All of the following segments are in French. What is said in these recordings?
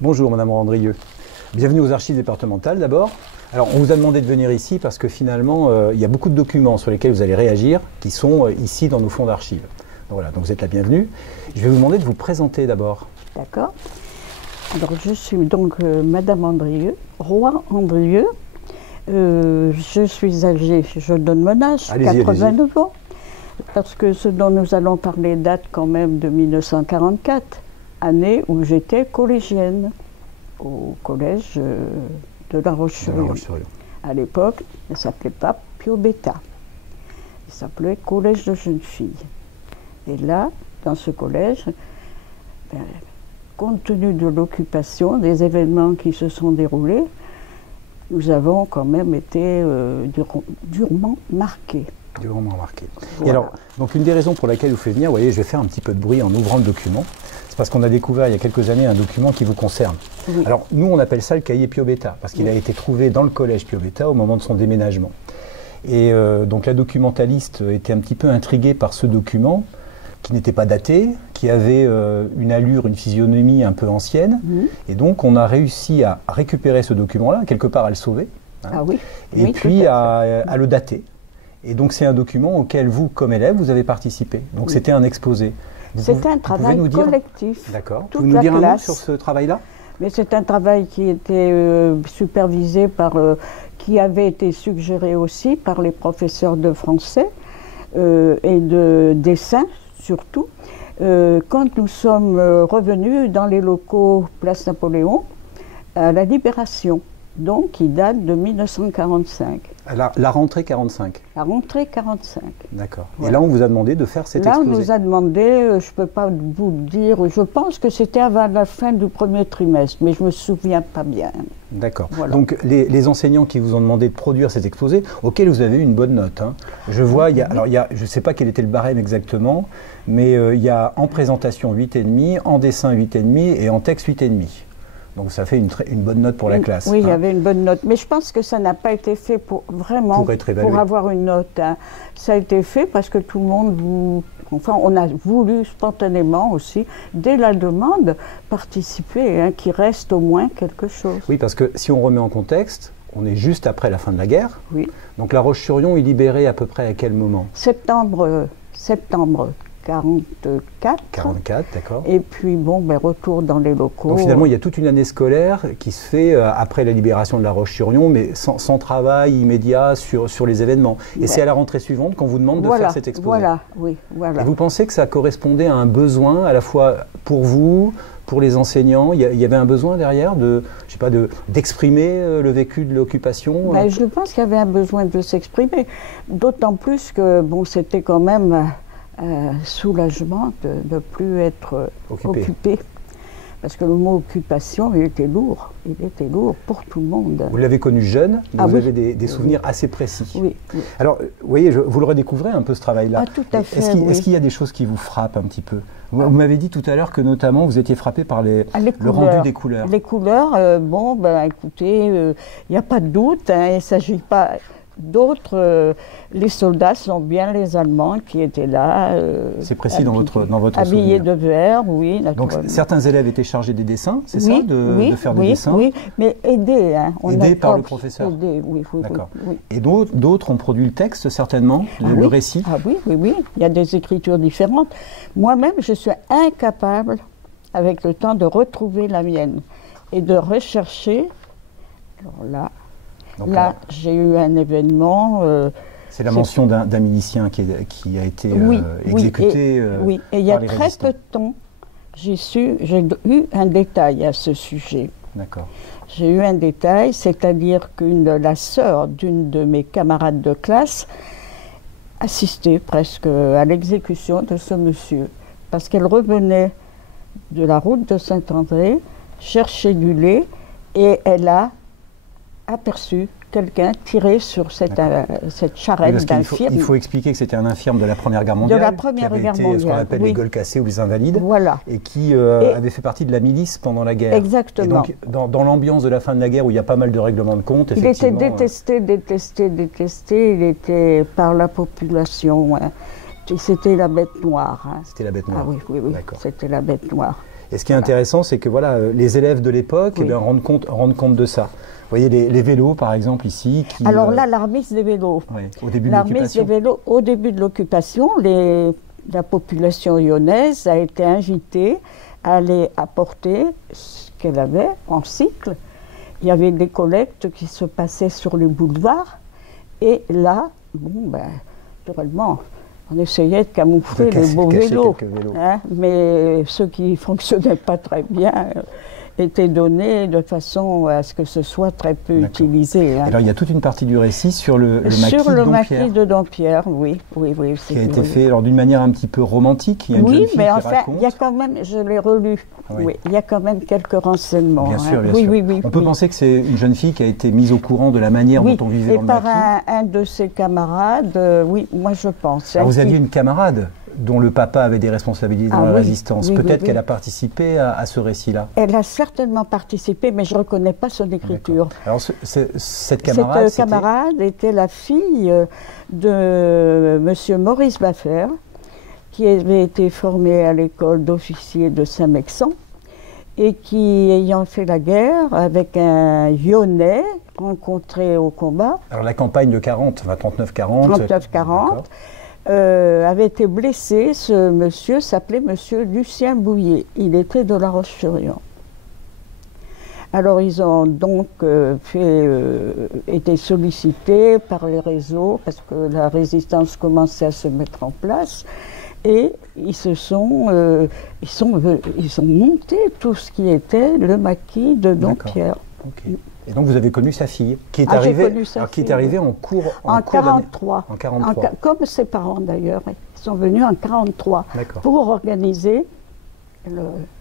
Bonjour Madame Randrieux. Bienvenue aux archives départementales d'abord. Alors on vous a demandé de venir ici parce que finalement il y a beaucoup de documents sur lesquels vous allez réagir qui sont ici dans nos fonds d'archives. Donc voilà, donc vous êtes la bienvenue. Je vais vous demander de vous présenter d'abord. D'accord. Alors je suis donc Madame Andrieux, Roi Andrieux. Je suis âgée, je donne mon âge, 89 ans. Parce que ce dont nous allons parler date quand même de 1944, année où j'étais collégienne au collège de La Roche-sur-Yon. À l'époque, il ne s'appelait pas Piobetta, il s'appelait Collège de jeunes filles. Et là, dans ce collège, compte tenu de l'occupation, des événements qui se sont déroulés, nous avons quand même été durement marqués. Durement marqué. Voilà. Et alors, donc une des raisons pour laquelle vous faites venir, vous voyez, je vais faire un petit peu de bruit en ouvrant le document, c'est parce qu'on a découvert il y a quelques années un document qui vous concerne. Oui. Alors, nous, on appelle ça le cahier Piobetta, parce qu'il a été trouvé dans le collège Piobetta au moment de son déménagement. Et donc la documentaliste était un petit peu intriguée par ce document, qui n'était pas daté, qui avait une allure, une physionomie un peu ancienne. Et donc, on a réussi à récupérer ce document-là, quelque part à le sauver. Hein, ah oui. et oui, puis à le dater. Et donc c'est un document auquel vous, comme élève, vous avez participé. Donc c'était un exposé. C'était un travail collectif. D'accord. Vous pouvez nous dire un mot sur ce travail-là? Mais c'est un travail qui était supervisé par, qui avait été suggéré aussi par les professeurs de français et de dessin surtout. Quand nous sommes revenus dans les locaux Place Napoléon, à la Libération, donc qui date de 1945. La rentrée 45. La rentrée 45. D'accord. Voilà. Et là, on vous a demandé de faire cet exposé. Là, on nous a demandé, je ne peux pas vous le dire, je pense que c'était avant la fin du premier trimestre, mais je ne me souviens pas bien. D'accord. Voilà. Donc, les enseignants qui vous ont demandé de produire cet exposé, auquel vous avez eu une bonne note. Hein. Je vois, je ne sais pas quel était le barème exactement, mais il y a en présentation 8,5, en dessin 8,5 et en texte 8,5. Donc ça fait une bonne note pour la classe. Oui, il y avait une bonne note. Mais je pense que ça n'a pas été fait pour vraiment pour avoir une note. Hein. Ça a été fait parce que tout le monde, on a voulu spontanément aussi, dès la demande, participer, hein, qu'il reste au moins quelque chose. Oui, parce que si on remet en contexte, on est juste après la fin de la guerre. Oui. Donc La Roche-sur-Yon est libérée à peu près à quel moment? Septembre 44. 44, d'accord. Et puis, retour dans les locaux. Donc finalement, il y a toute une année scolaire qui se fait après la libération de La Roche-sur-Yon, mais sans travail immédiat sur les événements. Et c'est à la rentrée suivante qu'on vous demande de faire cet exposé. Voilà, oui, voilà. Et vous pensez que ça correspondait à un besoin, à la fois pour vous, pour les enseignants? Il y avait un besoin derrière d'exprimer le vécu de l'occupation? Je pense qu'il y avait un besoin de s'exprimer. D'autant plus que, c'était quand même soulagement de ne plus être occupé. Parce que le mot occupation, il était lourd pour tout le monde. Vous l'avez connu jeune, donc vous avez des souvenirs assez précis. Oui. Alors, vous voyez, vous le redécouvrez un peu ce travail-là. Ah, tout à fait, Est-ce qu'il y a des choses qui vous frappent un petit peu? Vous m'avez dit tout à l'heure que notamment vous étiez frappé par le rendu des couleurs. Les couleurs, écoutez, il n'y a pas de doute, hein, il ne s'agit pas... D'autres, les soldats sont bien les Allemands qui étaient là. C'est précis dans votre habillés souvenir. de vert, oui. Donc certains élèves étaient chargés des dessins, c'est ça, de faire des dessins? Oui, mais aidés. Hein, aidés par le professeur. Oui. D'accord. Oui. Et d'autres ont produit le texte, certainement, le récit? Ah oui, il y a des écritures différentes. Moi-même, je suis incapable, avec le temps, de retrouver la mienne et de rechercher. Alors là, j'ai eu un événement. C'est la mention d'un milicien qui a été exécuté. Et il y a très peu de temps, j'ai eu un détail à ce sujet. D'accord. J'ai eu un détail, c'est-à-dire la sœur d'une de mes camarades de classe assistait presque à l'exécution de ce monsieur, parce qu'elle revenait de la route de Saint-André, chercher du lait, et elle a aperçu quelqu'un tirer sur cette charrette d'infirme. Il faut expliquer que c'était un infirme de la Première Guerre mondiale. De la Première Guerre mondiale. Ce qu'on appelle les gueules cassées ou les invalides. Voilà. Et qui avait fait partie de la milice pendant la guerre. Exactement. Et donc, dans l'ambiance de la fin de la guerre où il y a pas mal de règlements de compte, effectivement... Il était détesté. Il était par la population. Hein. C'était la bête noire. Hein. C'était la bête noire. Ah oui. C'était la bête noire. Et ce qui est intéressant, c'est que voilà, les élèves de l'époque rendent compte de ça. Vous voyez les vélos, par exemple, ici. Alors là, la remise des vélos. Oui, au début de l'occupation. La remise des vélos, au début de l'occupation, la population lyonnaise a été invitée à aller apporter ce qu'elle avait en cycle. Il y avait des collectes qui se passaient sur le boulevard. Et là, bon, ben, naturellement, on essayait de camoufler les beaux vélos. Hein, mais ceux qui ne fonctionnaient pas très bien étaient donnés de façon à ce que ce soit très peu utilisé. Hein. Alors il y a toute une partie du récit sur le maquis de Dompierre. Sur le maquis de Dompierre, oui. Qui a été fait d'une manière un petit peu romantique. Il y a une jeune fille mais qui enfin, raconte. il y a quand même, je l'ai relu, il y a quand même quelques renseignements. Bien sûr, bien sûr. Oui, on peut penser que c'est une jeune fille qui a été mise au courant de la manière dont on vivait dans le maquis. Et par un de ses camarades, oui, moi je pense. Alors vous aviez une camarade dont le papa avait des responsabilités dans la résistance. Peut-être qu'elle a participé à ce récit-là. Elle a certainement participé, mais je ne reconnais pas son écriture. Alors cette camarade... Cette camarade était la fille de M. Maurice Baffer, qui avait été formé à l'école d'officiers de Saint-Mexan, et qui, ayant fait la guerre avec un Lyonnais rencontré au combat... Alors la campagne de 40, 39-40... 39-40... avait été blessé. Ce monsieur s'appelait monsieur Lucien Bouillet. Il était de La Roche-sur-Yon. Alors ils ont donc été sollicités par les réseaux parce que la résistance commençait à se mettre en place et ils ont monté tout ce qui était le maquis de Dompierre. Okay. Et donc vous avez connu sa fille, qui est arrivée en cours en 43. En 43. Comme ses parents d'ailleurs. Ils sont venus en 43 pour organiser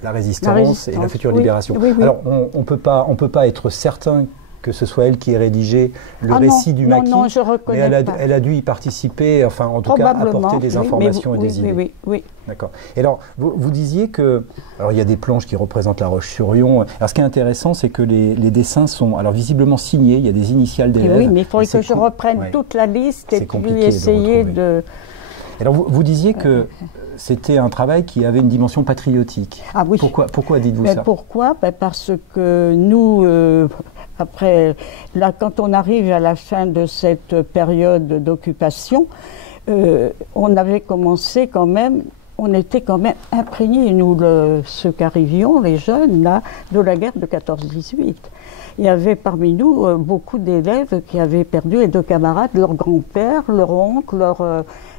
la résistance et la future libération. Alors on peut pas être certain que ce soit elle qui ait rédigé le récit du maquis, non, je reconnais mais pas. elle a dû y participer, enfin en tout cas apporter des informations et des idées. Oui. D'accord. Et alors, vous disiez que... Alors, il y a des planches qui représentent La Roche-sur-Yon. Alors, ce qui est intéressant, c'est que les dessins sont alors visiblement signés, il y a des initiales d'élèves. Oui, mais il faudrait que je reprenne toute la liste et puis essayer de... Alors, vous disiez que c'était un travail qui avait une dimension patriotique. Ah oui. Pourquoi dites-vous ça? Pourquoi? Parce que nous... Après, là, quand on arrive à la fin de cette période d'occupation, on avait commencé quand même, on était quand même imprégnés, nous, ceux qui arrivions, les jeunes, là, de la guerre de 14-18. Il y avait parmi nous beaucoup d'élèves qui avaient perdu, et de camarades, leur grand-père, leur oncle,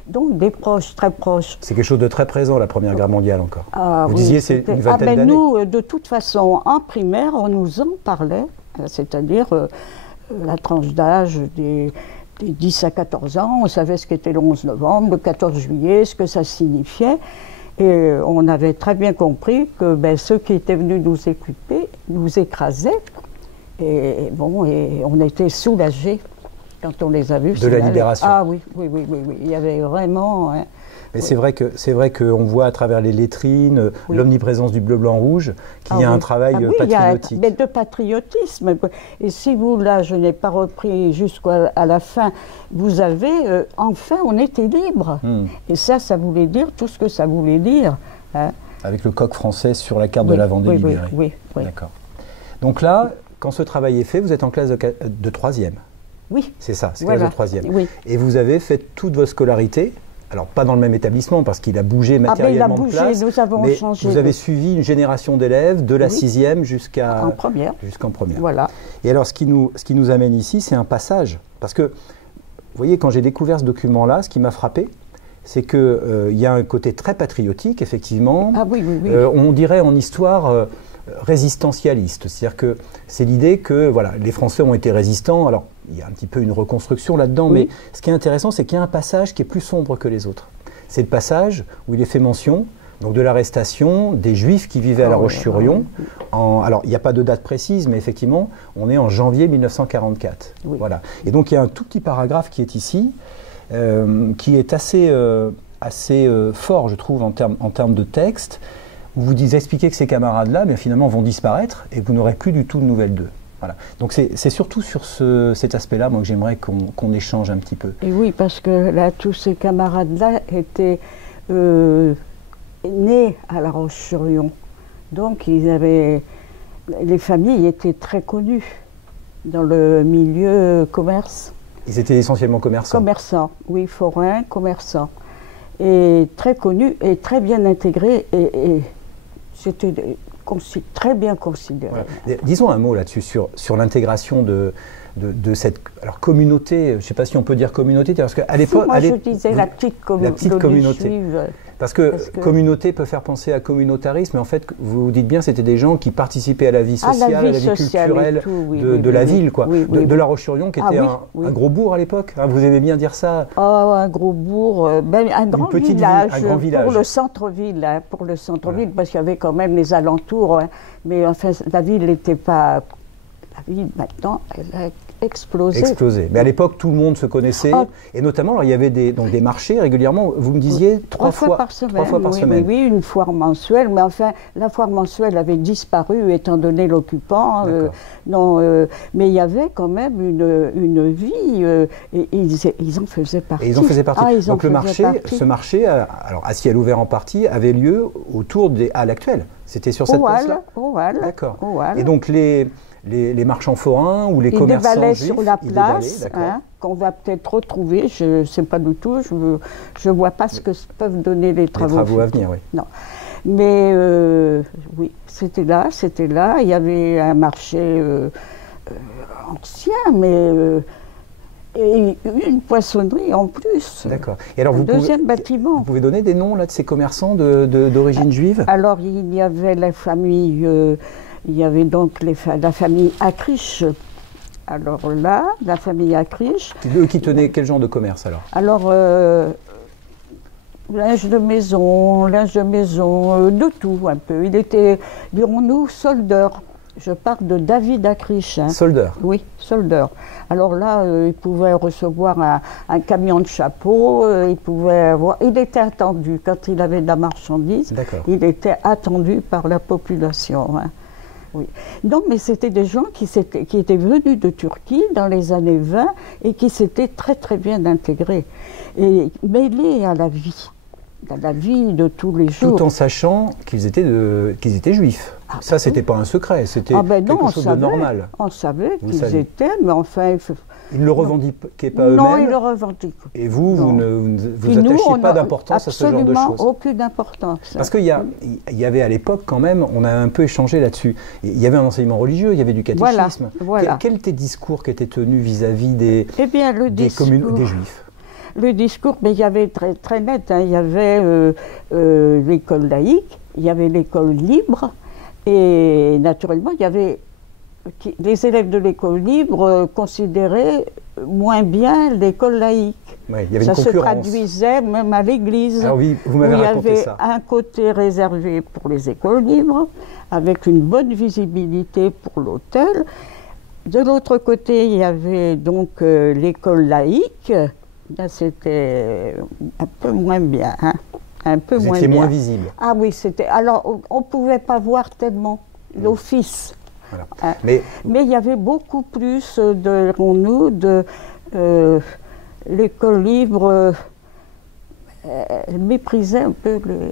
donc des proches, très proches. C'est quelque chose de très présent, la Première Guerre mondiale encore. Vous disiez c'est une vingtaine d'années. Nous, de toute façon, en primaire, on nous en parlait. C'est-à-dire la tranche d'âge des 10 à 14 ans, on savait ce qu'était le 11 novembre, le 14 juillet, ce que ça signifiait. Et on avait très bien compris que ceux qui étaient venus nous équiper nous écrasaient. Et on était soulagés quand on les a vus. De la libération. Ah oui. Il y avait vraiment... Hein, mais c'est vrai qu'on voit à travers les lettrines l'omniprésence du bleu, blanc, rouge, qu'il y a un travail patriotique. Mais de patriotisme. Et si vous, là, je n'ai pas repris jusqu'à la fin, vous avez, enfin, on était libre. Et ça voulait dire tout ce que ça voulait dire. Hein. Avec le coq français sur la carte de la Vendée libérée. Oui. D'accord. Donc là, quand ce travail est fait, vous êtes en classe de 3e. Oui. C'est ça, c'est classe de 3e. Oui. Et vous avez fait toute votre scolarité. Alors, pas dans le même établissement, parce qu'il a bougé matériellement de place. Nous avons changé. Vous avez suivi une génération d'élèves de la 6e jusqu'en première. Voilà. Et alors, ce qui nous amène ici, c'est un passage. Parce que, vous voyez, quand j'ai découvert ce document-là, ce qui m'a frappé, c'est qu'il y a un côté très patriotique, effectivement. Ah oui. On dirait en histoire résistentialiste. C'est-à-dire que c'est l'idée que voilà, les Français ont été résistants. Alors, il y a un petit peu une reconstruction là-dedans, mais ce qui est intéressant, c'est qu'il y a un passage qui est plus sombre que les autres. C'est le passage où il est fait mention donc de l'arrestation des Juifs qui vivaient à La Roche-sur-Yon. Alors, il n'y a pas de date précise, mais effectivement, on est en janvier 1944. Voilà. Et donc, il y a un tout petit paragraphe qui est ici, qui est assez fort, je trouve, en termes de texte, où vous expliquez que ces camarades-là, finalement, vont disparaître et vous n'aurez plus du tout de nouvelles d'eux. Voilà. Donc c'est surtout sur cet aspect-là, moi, que j'aimerais qu'on échange un petit peu. Et oui, parce que là, tous ces camarades-là étaient nés à La Roche-sur-Yon. Donc les familles étaient très connues dans le milieu commerce. Ils étaient essentiellement commerçants. Commerçants, oui, forains, commerçants. Et très connus et très bien intégrés et c'était très bien considéré. Voilà. Disons un mot là-dessus, sur l'intégration de cette communauté, je ne sais pas si on peut dire communauté, parce qu'à l'époque... Moi, je disais la petite communauté. Juive. Parce que communauté peut faire penser à communautarisme, mais en fait, vous dites bien, c'était des gens qui participaient à la vie sociale, à la vie culturelle de la ville, quoi. De La Roche-sur-Yon, qui était un gros bourg à l'époque. Hein, vous aimez bien dire ça? Oh, un gros bourg, un grand village, pour le centre-ville, hein, parce qu'il y avait quand même les alentours. Hein, mais enfin, la ville n'était pas... La ville, maintenant, elle a explosé. Mais à l'époque, tout le monde se connaissait, et notamment, alors, il y avait des marchés régulièrement, vous me disiez, trois fois par semaine. Oui, une foire mensuelle, mais enfin, la foire mensuelle avait disparu, étant donné l'occupant. Mais il y avait quand même une vie, et ils en faisaient partie. Et ils en faisaient partie. Donc ce marché, alors à ciel ouvert en partie, avait lieu autour des halles actuelles. C'était sur cette place-là? D'accord. Et donc les marchands forains ou les commerçants dévalaient juifs, sur la place, qu'on va peut-être retrouver, je ne sais pas du tout, je ne vois pas ce que peuvent donner les travaux. Les travaux à venir, oui. Non. Mais oui, c'était là, il y avait un marché ancien, mais... et une poissonnerie en plus. D'accord. Et alors deuxième bâtiment. Vous pouvez donner des noms là, de ces commerçants d'origine juive? Alors il y avait la famille... il y avait donc la famille Akrich. Alors là, la famille Akrich. Eux qui tenaient quel genre de commerce alors? Alors, linge de maison, de tout un peu. Il était, dirons-nous, soldeur. Je parle de David Akrich. Hein. Soldeur? Oui, soldeur. Alors là, il pouvait recevoir un camion de chapeau, il était attendu, quand il avait de la marchandise, il était attendu par la population. Hein. Oui. Non, mais c'était des gens qui étaient venus de Turquie dans les années 20 et qui s'étaient très très bien intégrés et mêlés à la vie de tous les jours. Tout en sachant qu'ils étaient juifs. Ça, c'était pas un secret, c'était quelque chose de normal. On savait qu'ils étaient, mais enfin... Ils ne le revendiquaient pas eux-mêmes? Non, ils le revendiquaient. Et vous n'attachiez pas d'importance à ce genre de choses? Absolument aucune importance. Parce qu'il y avait à l'époque quand même, on a un peu échangé là-dessus, il y avait un enseignement religieux, il y avait du catéchisme. Voilà. Quel était le discours qui était tenu vis-à-vis des Juifs? Le discours, mais il y avait très, très net, hein, il y avait l'école laïque, il y avait l'école libre, et naturellement, il y avait... Les élèves de l'école libre considéraient moins bien l'école laïque. Oui, il y avait une concurrence. Ça se traduisait même à l'église. Alors oui, vous m'avez raconté ça. Il y avait un côté réservé pour les écoles libres, avec une bonne visibilité pour l'autel. De l'autre côté, il y avait donc l'école laïque. Là, c'était un peu moins bien. Hein, un peu Vous moins étiez bien. moins visible. Ah oui, c'était... Alors, on ne pouvait pas voir tellement l'office. Voilà. Mais il y avait beaucoup plus l'école libre méprisait un peu le...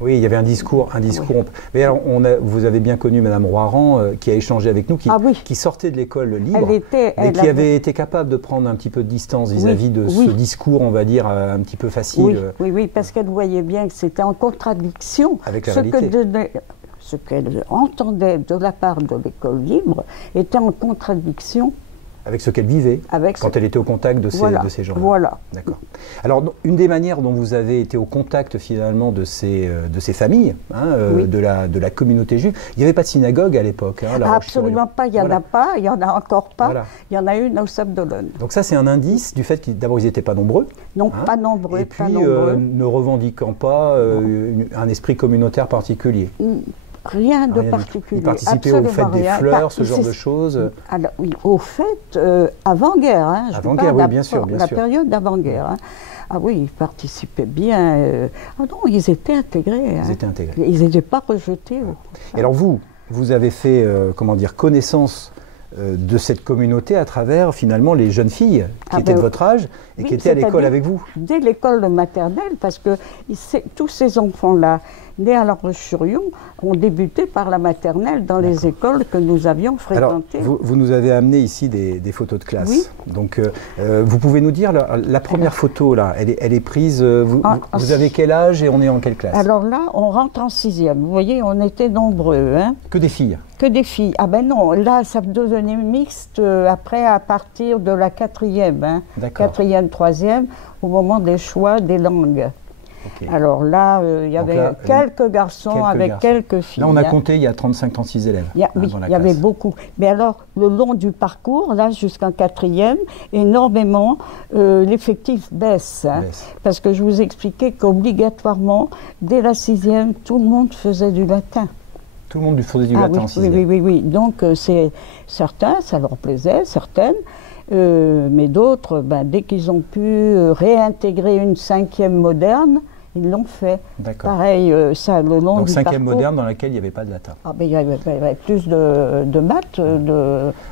Oui, il y avait un discours. Oui. Mais alors, vous avez bien connu Madame Roiran, qui a échangé avec nous, qui sortait de l'école libre, mais qui avait été capable de prendre un petit peu de distance vis-à-vis de ce discours, on va dire, un petit peu facile. Oui, parce qu'elle voyait bien que c'était en contradiction avec la réalité. Ce qu'elle entendait de la part de l'école libre était en contradiction avec ce qu'elle vivait quand elle était au contact de ces gens-là. Voilà. D'accord. Alors, une des manières dont vous avez été au contact finalement de ces familles, de la communauté juive, il n'y avait pas de synagogue à l'époque. Hein, absolument pas, il n'y en a pas, il n'y en a encore pas. Voilà. Il y en a une au Sable d'Olonne. Donc ça, c'est un indice du fait qu'ils n'étaient pas nombreux. Non, pas nombreux. Et puis, ne revendiquant pas un esprit communautaire particulier. Rien de particulier. Ils participaient aux fêtes des fleurs, ce genre de choses? Alors, oui, aux fêtes avant-guerre. Hein, avant-guerre, oui, bien sûr. La période d'avant-guerre. Hein. Ah oui, ils participaient bien. Ah non, ils étaient intégrés. Ils étaient intégrés. Ils n'étaient pas rejetés. Et alors vous avez fait, connaissance de cette communauté à travers, finalement, les jeunes filles qui étaient de votre âge et qui étaient à l'école avec vous? Dès l'école maternelle, parce que tous ces enfants-là, nés à La Roche-sur-Yon, ont débuté par la maternelle dans les écoles que nous avions fréquentées. Alors, vous nous avez amené ici des photos de classe. Oui. Donc, vous pouvez nous dire, la première photo, là, elle est prise, vous avez quel âge et on est en quelle classe? Alors là, on rentre en 6e. Vous voyez, on était nombreux. Hein. Que des filles? Que des filles. Ah ben non, là, ça devenait mixte après, à partir de la 4e. Hein. 4e, 3e, au moment des choix des langues. Okay. Alors là, il y avait quelques garçons avec quelques filles. Là, on a compté, il y a 35-36 élèves. Oui, il y avait beaucoup. Mais alors, le long du parcours, là, jusqu'en 4e, énormément, l'effectif baisse. Hein, parce que je vous expliquais qu'obligatoirement, dès la 6e, tout le monde faisait du latin. Tout le monde faisait du latin en 6e. Oui. Donc, certains, ça leur plaisait, certaines. Mais d'autres, ben, dès qu'ils ont pu réintégrer une 5e moderne, ils l'ont fait. Pareil, ça, le long donc, du 5e parcours, moderne dans laquelle il n'y avait pas de latin. Ah, ben, il y avait plus de maths,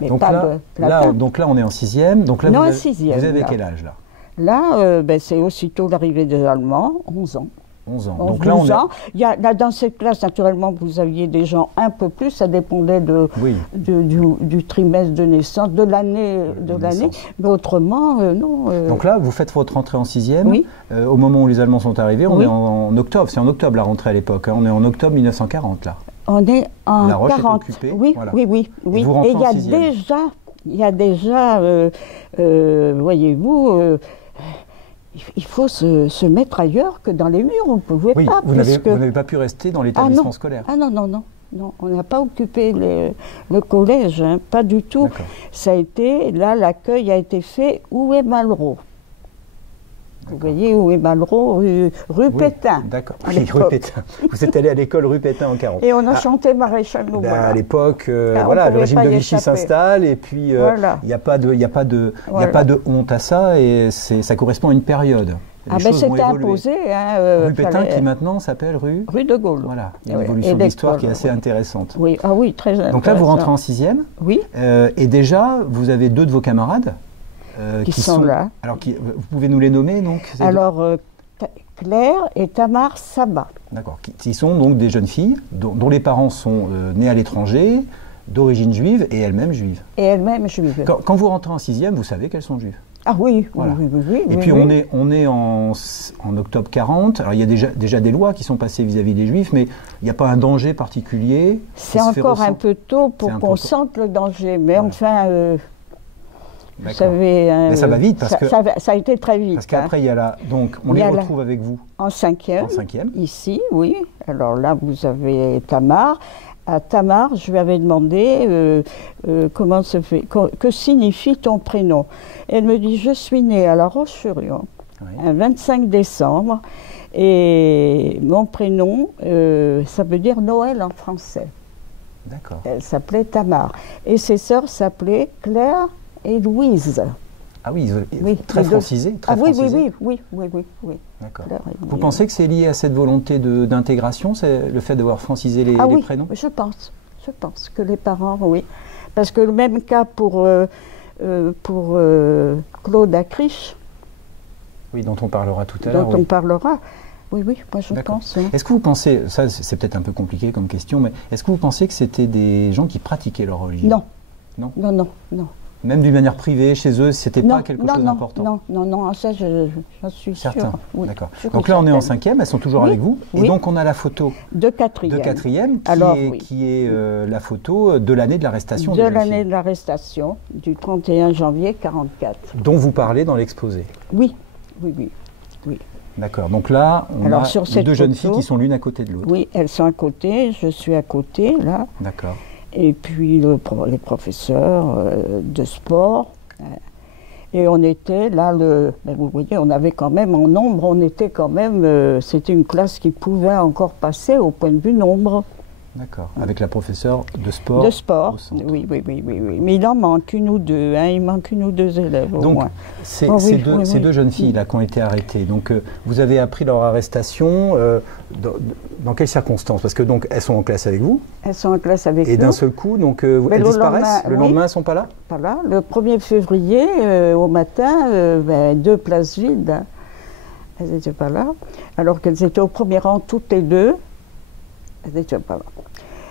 mais donc pas là, de latin. Donc là, on est en 6e. Donc là, non, vous 6e, avez quel âge là? Là, ben, c'est aussitôt l'arrivée des Allemands, 11 ans. 11 ans. Donc là, là, dans cette classe, naturellement, vous aviez des gens un peu plus, ça dépendait du trimestre de naissance, de l'année. Mais autrement, non. Donc là, vous faites votre rentrée en 6e. Oui. Au moment où les Allemands sont arrivés, on est en octobre. C'est en octobre la rentrée à l'époque. Hein. On est en octobre 1940 là. On est en La Roche 40. est occupée. Oui, voilà. oui. Et vous rentrez il y a déjà, voyez-vous. Il faut se mettre ailleurs que dans les murs, on ne pouvait pas. Vous n'avez pas pu rester dans l'établissement scolaire. Ah non, on n'a pas occupé le collège, hein, pas du tout. Ça a été, là, l'accueil a été fait où est Malraux. Vous voyez où est Malraux, rue Pétain. D'accord, rue Pétain. Vous êtes allé à l'école rue Pétain en 40. Et on a chanté Maréchal Lobo. À l'époque, le régime de Vichy s'installe et puis il n'y a pas de honte à ça et ça correspond à une période. C'était imposé. Rue Pétain qui maintenant s'appelle rue de Gaulle. Voilà, il y a une évolution de l'histoire qui est assez intéressante. Oui, très intéressante. Donc là, vous rentrez en 6e. Oui. Et déjà, vous avez 2 de vos camarades qui sont là. Alors, vous pouvez nous les nommer donc? Alors, Claire et Tamar Sabat. D'accord. Qui sont donc des jeunes filles dont les parents sont nés à l'étranger, d'origine juive et elles-mêmes juives. Quand vous rentrez en 6e, vous savez qu'elles sont juives. Ah oui, voilà. Oui. Et puis on est en octobre 40. Alors il y a déjà des lois qui sont passées vis-à-vis des juifs, mais il n'y a pas un danger particulier. C'est encore un peu tôt pour qu'on sente le danger, mais enfin. Vous savez, mais ça va vite parce que ça a été très vite. Parce qu'après il y a donc on les retrouve avec vous en 5e. En 5e. Ici, oui. Alors là vous avez Tamar. À Tamar, je lui avais demandé comment se fait, que signifie ton prénom. Elle me dit je suis née à La Roche-sur-Yon, un 25 décembre, et mon prénom, ça veut dire Noël en français. D'accord. Elle s'appelait Tamar et ses sœurs s'appelaient Claire et Louise. Ah oui, très francisé, très francisé. Oui. D'accord. Vous pensez que c'est lié à cette volonté d'intégration, c'est le fait d'avoir francisé les prénoms? Je pense que les parents, oui. Parce que le même cas pour Claude Acriche. Oui, dont on parlera tout à l'heure. On parlera. Oui, moi je pense. Hein. Est-ce que vous pensez, ça c'est peut-être un peu compliqué comme question, mais est-ce que vous pensez que c'était des gens qui pratiquaient leur religion? Non. Même d'une manière privée, chez eux, c'était pas quelque chose d'important? Non, ça j'en suis certain. Oui, d'accord. Donc là, on est en 5e, elles sont toujours avec vous. Et donc, on a la photo de 4e, qui est la photo de l'année de l'arrestation. De l'année de l'arrestation, du 31 janvier 1944. Dont vous parlez dans l'exposé. Oui. D'accord. Donc là, on a 2 jeunes filles qui sont l'une à côté de l'autre. Oui, elles sont à côté, je suis à côté, là. D'accord. Et puis les professeurs de sport. Et on était là, vous voyez, on avait quand même en nombre, on était quand même, c'était une classe qui pouvait encore passer au point de vue nombre. D'accord, avec la professeure de sport. De sport, oui. Mais il en manque une ou deux, hein, il manque une ou deux élèves au moins. Ces deux jeunes filles là qui ont été arrêtées, donc vous avez appris leur arrestation dans quelles circonstances? Parce que donc elles sont en classe avec vous. Elles sont en classe avec nous. Et d'un seul coup, donc elles disparaissent. Le lendemain, elles ne sont pas là. Pas là. Le 1er février, au matin, 2 places vides. Elles n'étaient pas là, alors qu'elles étaient au premier rang toutes les deux. Elles n'étaient pas là.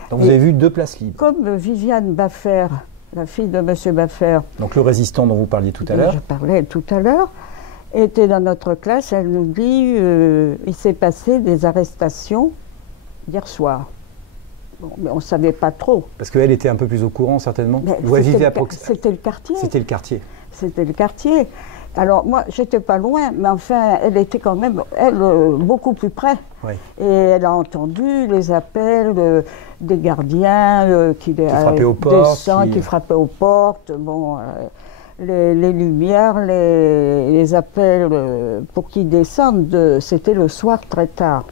Donc vous avez vu 2 places libres. Comme Viviane Baffer, la fille de M. Baffer. Donc le résistant dont vous parliez tout à l'heure. Je parlais tout à l'heure. Était dans notre classe, elle nous dit il s'est passé des arrestations hier soir. Bon, mais on ne savait pas trop. Parce qu'elle était un peu plus au courant, certainement. C'était le quartier. C'était le quartier. C'était le quartier. Alors moi, j'étais pas loin, mais enfin, elle était quand même, beaucoup plus près. Oui. Et elle a entendu les appels des gardiens qui frappaient aux portes. Qui frappaient aux portes. Bon, les lumières, les appels pour qu'ils descendent, c'était le soir très tard.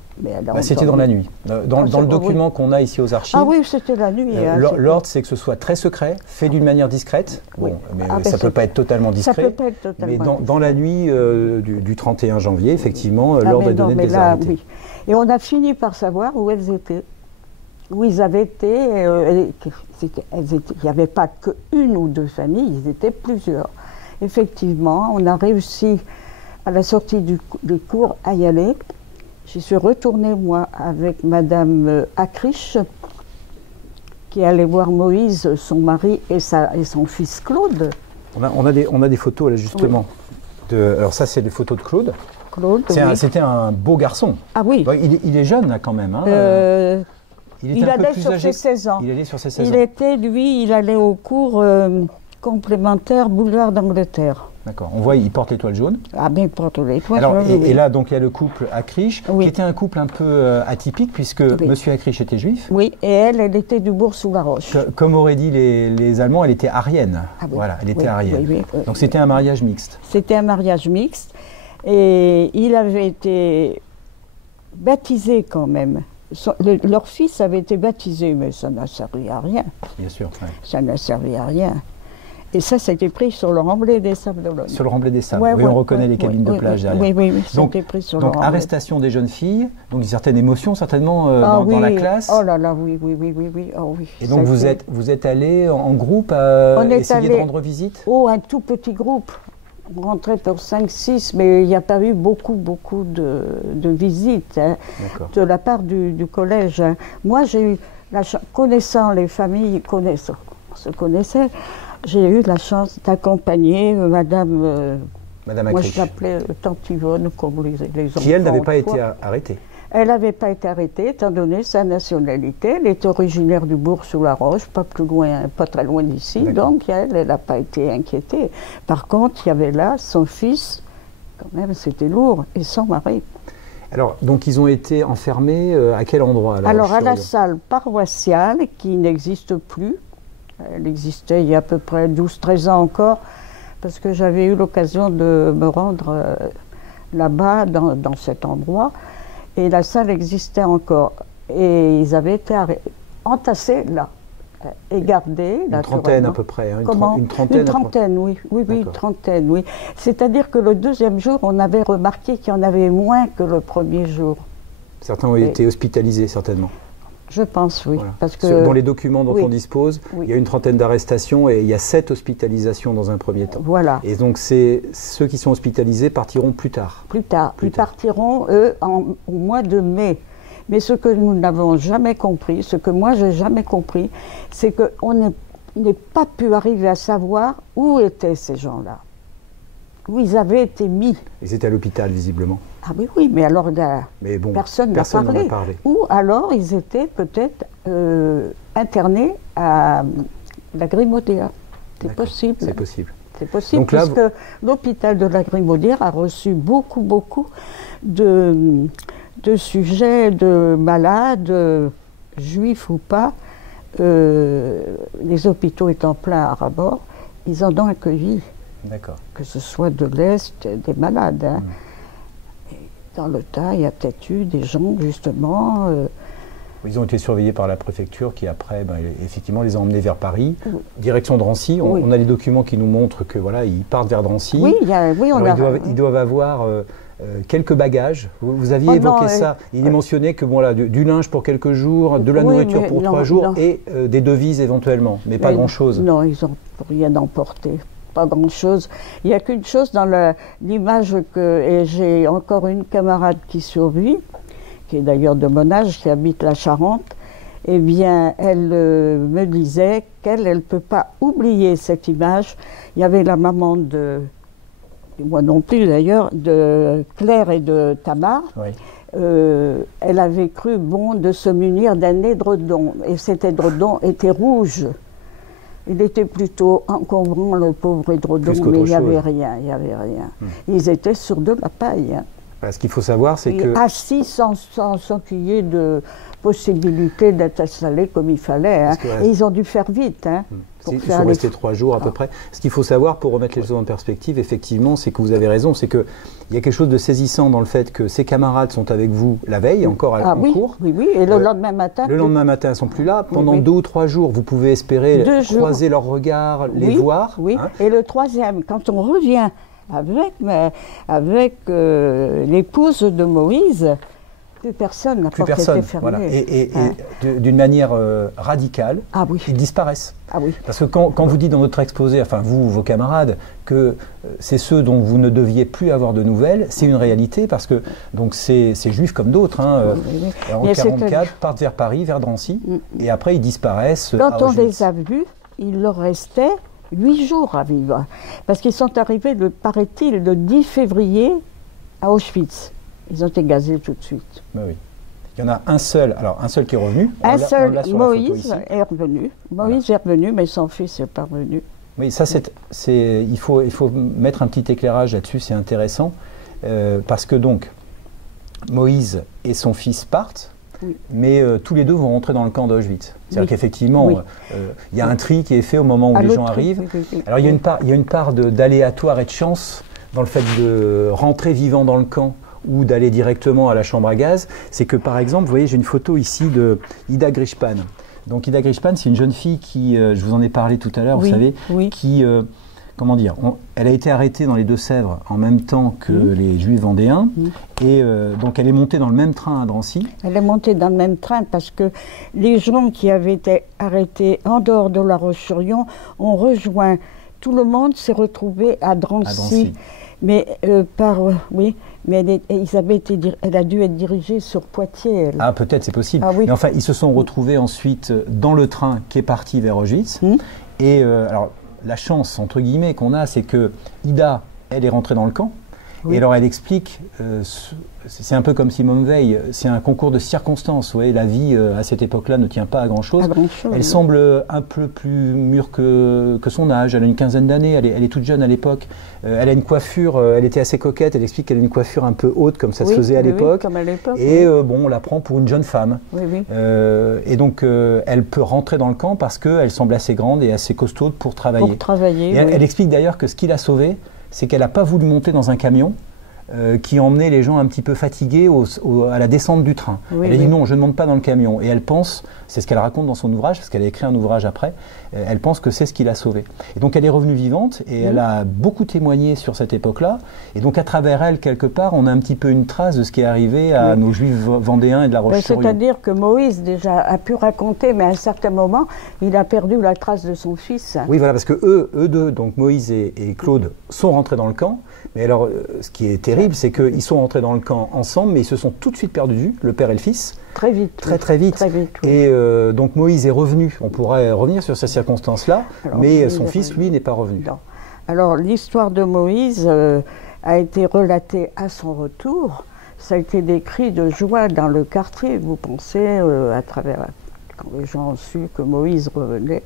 C'était dans la nuit. Dans le document qu'on a ici aux archives. Ah oui, c'était la nuit. L'ordre, c'est que ce soit très secret, fait d'une manière discrète. Oui. Bon, mais ça ne peut pas être totalement discret. Ça peut pas être totalement mais dans la nuit du 31 janvier, effectivement, l'ordre est donné de les arrêter. Oui. Et on a fini par savoir où elles étaient. Où ils avaient été. Il n'y avait pas qu'une ou 2 familles, ils étaient plusieurs. Effectivement, on a réussi à la sortie du cours à y aller. J'y suis retournée, moi, avec Madame Acriche, qui allait voir Moïse, son mari, et son fils Claude. On a des photos, là, justement. Oui. Alors ça, c'est des photos de Claude. Claude, C'était un beau garçon. Ah oui. Donc, il est jeune, là, quand même. Hein. Il allait sur ses 16 ans. Il allait sur ses 16 ans. Il allait au cours complémentaire Boulevard d'Angleterre. D'accord. On voit, il porte l'étoile jaune. Ah bien, il porte l'étoile jaune. Et là, donc, il y a le couple Acriche, qui était un couple un peu atypique, puisque Monsieur Acriche était juif. Oui, et elle était du Bourg-sous-la-Roche. Comme auraient dit les Allemands, elle était arienne. Ah oui. Voilà, elle était arienne. Donc, c'était un mariage mixte. C'était un mariage mixte. Et il avait été baptisé quand même. Leur fils avait été baptisé, mais ça n'a servi à rien. Bien sûr. Ouais. Ça n'a servi à rien. Et ça été pris sur le remblai des Sables d'Olonne. Sur le remblai des Sables, on reconnaît les cabines de plage derrière. Oui, c'était pris sur le remblai. Donc, arrestation des jeunes filles, donc une certaine émotion certainement dans la classe. Oh là là, oui. Oh, oui. Et donc, vous êtes allés en groupe à essayer de rendre visite? Oh, un tout petit groupe. On rentrait pour 5-6, mais il n'y a pas eu beaucoup de visites de la part du collège. Moi, j'ai eu connaissant les familles, se connaissaient, j'ai eu la chance d'accompagner Madame Acriche. Moi, je l'appelais Tante Yvonne, comme les enfants. Qui, elle, n'avait pas été arrêtée. Elle n'avait pas été arrêtée, étant donné sa nationalité. Elle est originaire du Bourg-sous-la-Roche, pas très loin d'ici. Donc, elle n'a pas été inquiétée. Par contre, il y avait là son fils, quand même, c'était lourd, et son mari. Alors, donc, ils ont été enfermés à quel endroit? Alors à la salle paroissiale, qui n'existe plus. Elle existait il y a à peu près 12-13 ans encore, parce que j'avais eu l'occasion de me rendre là-bas, dans cet endroit, et la salle existait encore. Et ils avaient été entassés là, et gardés. Une trentaine à peu près. Hein, une trentaine, oui, une trentaine, oui. C'est-à-dire que le 2e jour, on avait remarqué qu'il y en avait moins que le 1er jour. Certains ont été hospitalisés, certainement. Je pense, oui. Voilà. Parce que, dans les documents dont on dispose, il y a une trentaine d'arrestations et il y a 7 hospitalisations dans un premier temps. Voilà. Et donc, ceux qui sont hospitalisés partiront plus tard. Ils partiront, eux, au mois de mai. Mais ce que nous n'avons jamais compris, ce que moi j'ai jamais compris, c'est qu'on n'est pas pu arriver à savoir où étaient ces gens-là. Où ils avaient été mis. Ils étaient à l'hôpital, visiblement. Ah oui, mais alors personne n'en a parlé. Ou alors ils étaient peut-être internés à la Grimaudière. C'est possible. C'est possible. C'est possible, donc puisque l'hôpital de la Grimaudière a reçu beaucoup de sujets, de malades, juifs ou pas. Les hôpitaux étant pleins à ras-bord, ils en ont accueilli. D'accord. Que ce soit de l'Est, des malades. Hein. Dans le tas, il y a peut-être eu des gens, justement... Ils ont été surveillés par la préfecture qui, après, effectivement, les a emmenés vers Paris. Direction Drancy. On a les documents qui nous montrent que voilà, ils partent vers Drancy. Oui, ils doivent avoir quelques bagages. Vous aviez évoqué ça. Il est mentionné que du linge pour quelques jours, de la nourriture pour 3 jours et des devises éventuellement, mais pas grand-chose. Non, ils n'ont rien emporté. Pas grand-chose. Il n'y a qu'une chose dans l'image et j'ai encore une camarade qui survit, qui est d'ailleurs de mon âge, qui habite la Charente, eh bien, elle me disait qu'elle ne peut pas oublier cette image. Il y avait la maman de, moi non plus d'ailleurs, de Claire et de Tamar. Oui. Elle avait cru bon de se munir d'un édredon, et cet édredon était rouge. Il était plutôt encombrant, le pauvre édredon, mais il n'y avait rien, il n'y avait rien. Ils étaient sur de la paille. Hein. Ce qu'il faut savoir, c'est que... Assis sans qu'il y ait de possibilité d'être installés comme il fallait. Hein. Et ils ont dû faire vite. Hein, ils sont restés 3 jours à peu près. Ce qu'il faut savoir, pour remettre les choses en perspective, effectivement, c'est que vous avez raison, c'est qu'il y a quelque chose de saisissant dans le fait que ces camarades sont avec vous la veille, encore en cours. Oui, oui, et le lendemain matin... Le lendemain matin, ils ne sont plus là. Pendant 2 ou 3 jours, vous pouvez espérer croiser leurs regards, les voir. Oui, hein. Et le troisième, quand on revient avec l'épouse de Moïse, plus personne, la porte était fermée. Voilà. Et d'une manière radicale, ils disparaissent. Ah oui. Parce que quand vous dites dans votre exposé, enfin vous, vos camarades, que c'est ceux dont vous ne deviez plus avoir de nouvelles, c'est une réalité parce que donc ces juifs comme d'autres, hein, en 1944, partent vers Paris, vers Drancy, et après ils disparaissent. Quand on les a vus, il leur restait 8 jours à vivre. Parce qu'ils sont arrivés, paraît-il, le 10 février à Auschwitz. Ils ont été gazés tout de suite. Ben oui. Il y en a un seul qui est revenu. Moïse est revenu. Moïse est revenu, mais son fils n'est pas revenu. Oui, ça il faut mettre un petit éclairage là-dessus, c'est intéressant. Parce que donc, Moïse et son fils partent, mais tous les deux vont rentrer dans le camp d'Auschwitz. C'est-à-dire qu'effectivement, il y a un tri qui est fait au moment où les gens arrivent. Alors il y a une part d'aléatoire et de chance dans le fait de rentrer vivant dans le camp ou d'aller directement à la chambre à gaz. C'est que par exemple, vous voyez, j'ai une photo ici de Ida Grishpan. Donc Ida Grishpan, c'est une jeune fille qui, je vous en ai parlé tout à l'heure, vous savez, qui, comment dire, elle a été arrêtée dans les Deux-Sèvres en même temps que les Juifs vendéens, et donc elle est montée dans le même train à Drancy. Elle est montée dans le même train parce que les gens qui avaient été arrêtés en dehors de La Roche-sur-Yon ont rejoint, tout le monde s'est retrouvé à Drancy. Mais mais elle a dû être dirigée sur Poitiers. Elle. Ah, peut-être, c'est possible. Mais enfin, ils se sont retrouvés ensuite dans le train qui est parti vers Auschwitz. Et alors, la chance, entre guillemets, qu'on a, c'est que Ida, elle est rentrée dans le camp. Et alors, elle explique, c'est un peu comme Simone Veil, c'est un concours de circonstances. Vous voyez, la vie, à cette époque-là, ne tient pas à grand-chose. Elle semble un peu plus mûre que son âge. Elle a une quinzaine d'années, elle est toute jeune à l'époque. Elle a une coiffure, elle était assez coquette. Elle explique qu'elle a une coiffure un peu haute, comme ça se faisait à l'époque. Et bon, on la prend pour une jeune femme. Et donc, elle peut rentrer dans le camp parce qu'elle semble assez grande et assez costaude pour travailler. Et elle explique d'ailleurs que ce qui l'a sauvée, c'est qu'elle n'a pas voulu monter dans un camion qui emmenait les gens un petit peu fatigués à la descente du train. Elle a dit non, je ne monte pas dans le camion. Et elle pense, c'est ce qu'elle raconte dans son ouvrage, parce qu'elle a écrit un ouvrage après, elle pense que c'est ce qui l'a sauvée. Et donc elle est revenue vivante et elle a beaucoup témoigné sur cette époque-là. Et donc à travers elle, quelque part, on a un petit peu une trace de ce qui est arrivé à nos Juifs vendéens et de La Roche-sur-Yon. C'est-à-dire que Moïse déjà a pu raconter, mais à un certain moment, il a perdu la trace de son fils. Oui, voilà, parce que eux deux, donc Moïse et Claude, sont rentrés dans le camp. Mais alors, ce qui est terrible, c'est qu'ils sont rentrés dans le camp ensemble, mais ils se sont tout de suite perdus, le père et le fils. Très vite. Très vite. Et donc Moïse est revenu. On pourrait revenir sur ces circonstances-là, mais son fils, lui, n'est pas revenu. Non. Alors, l'histoire de Moïse a été relatée à son retour. Ça a été des cris de joie dans le quartier. Vous pensez, à travers, quand les gens ont su que Moïse revenait.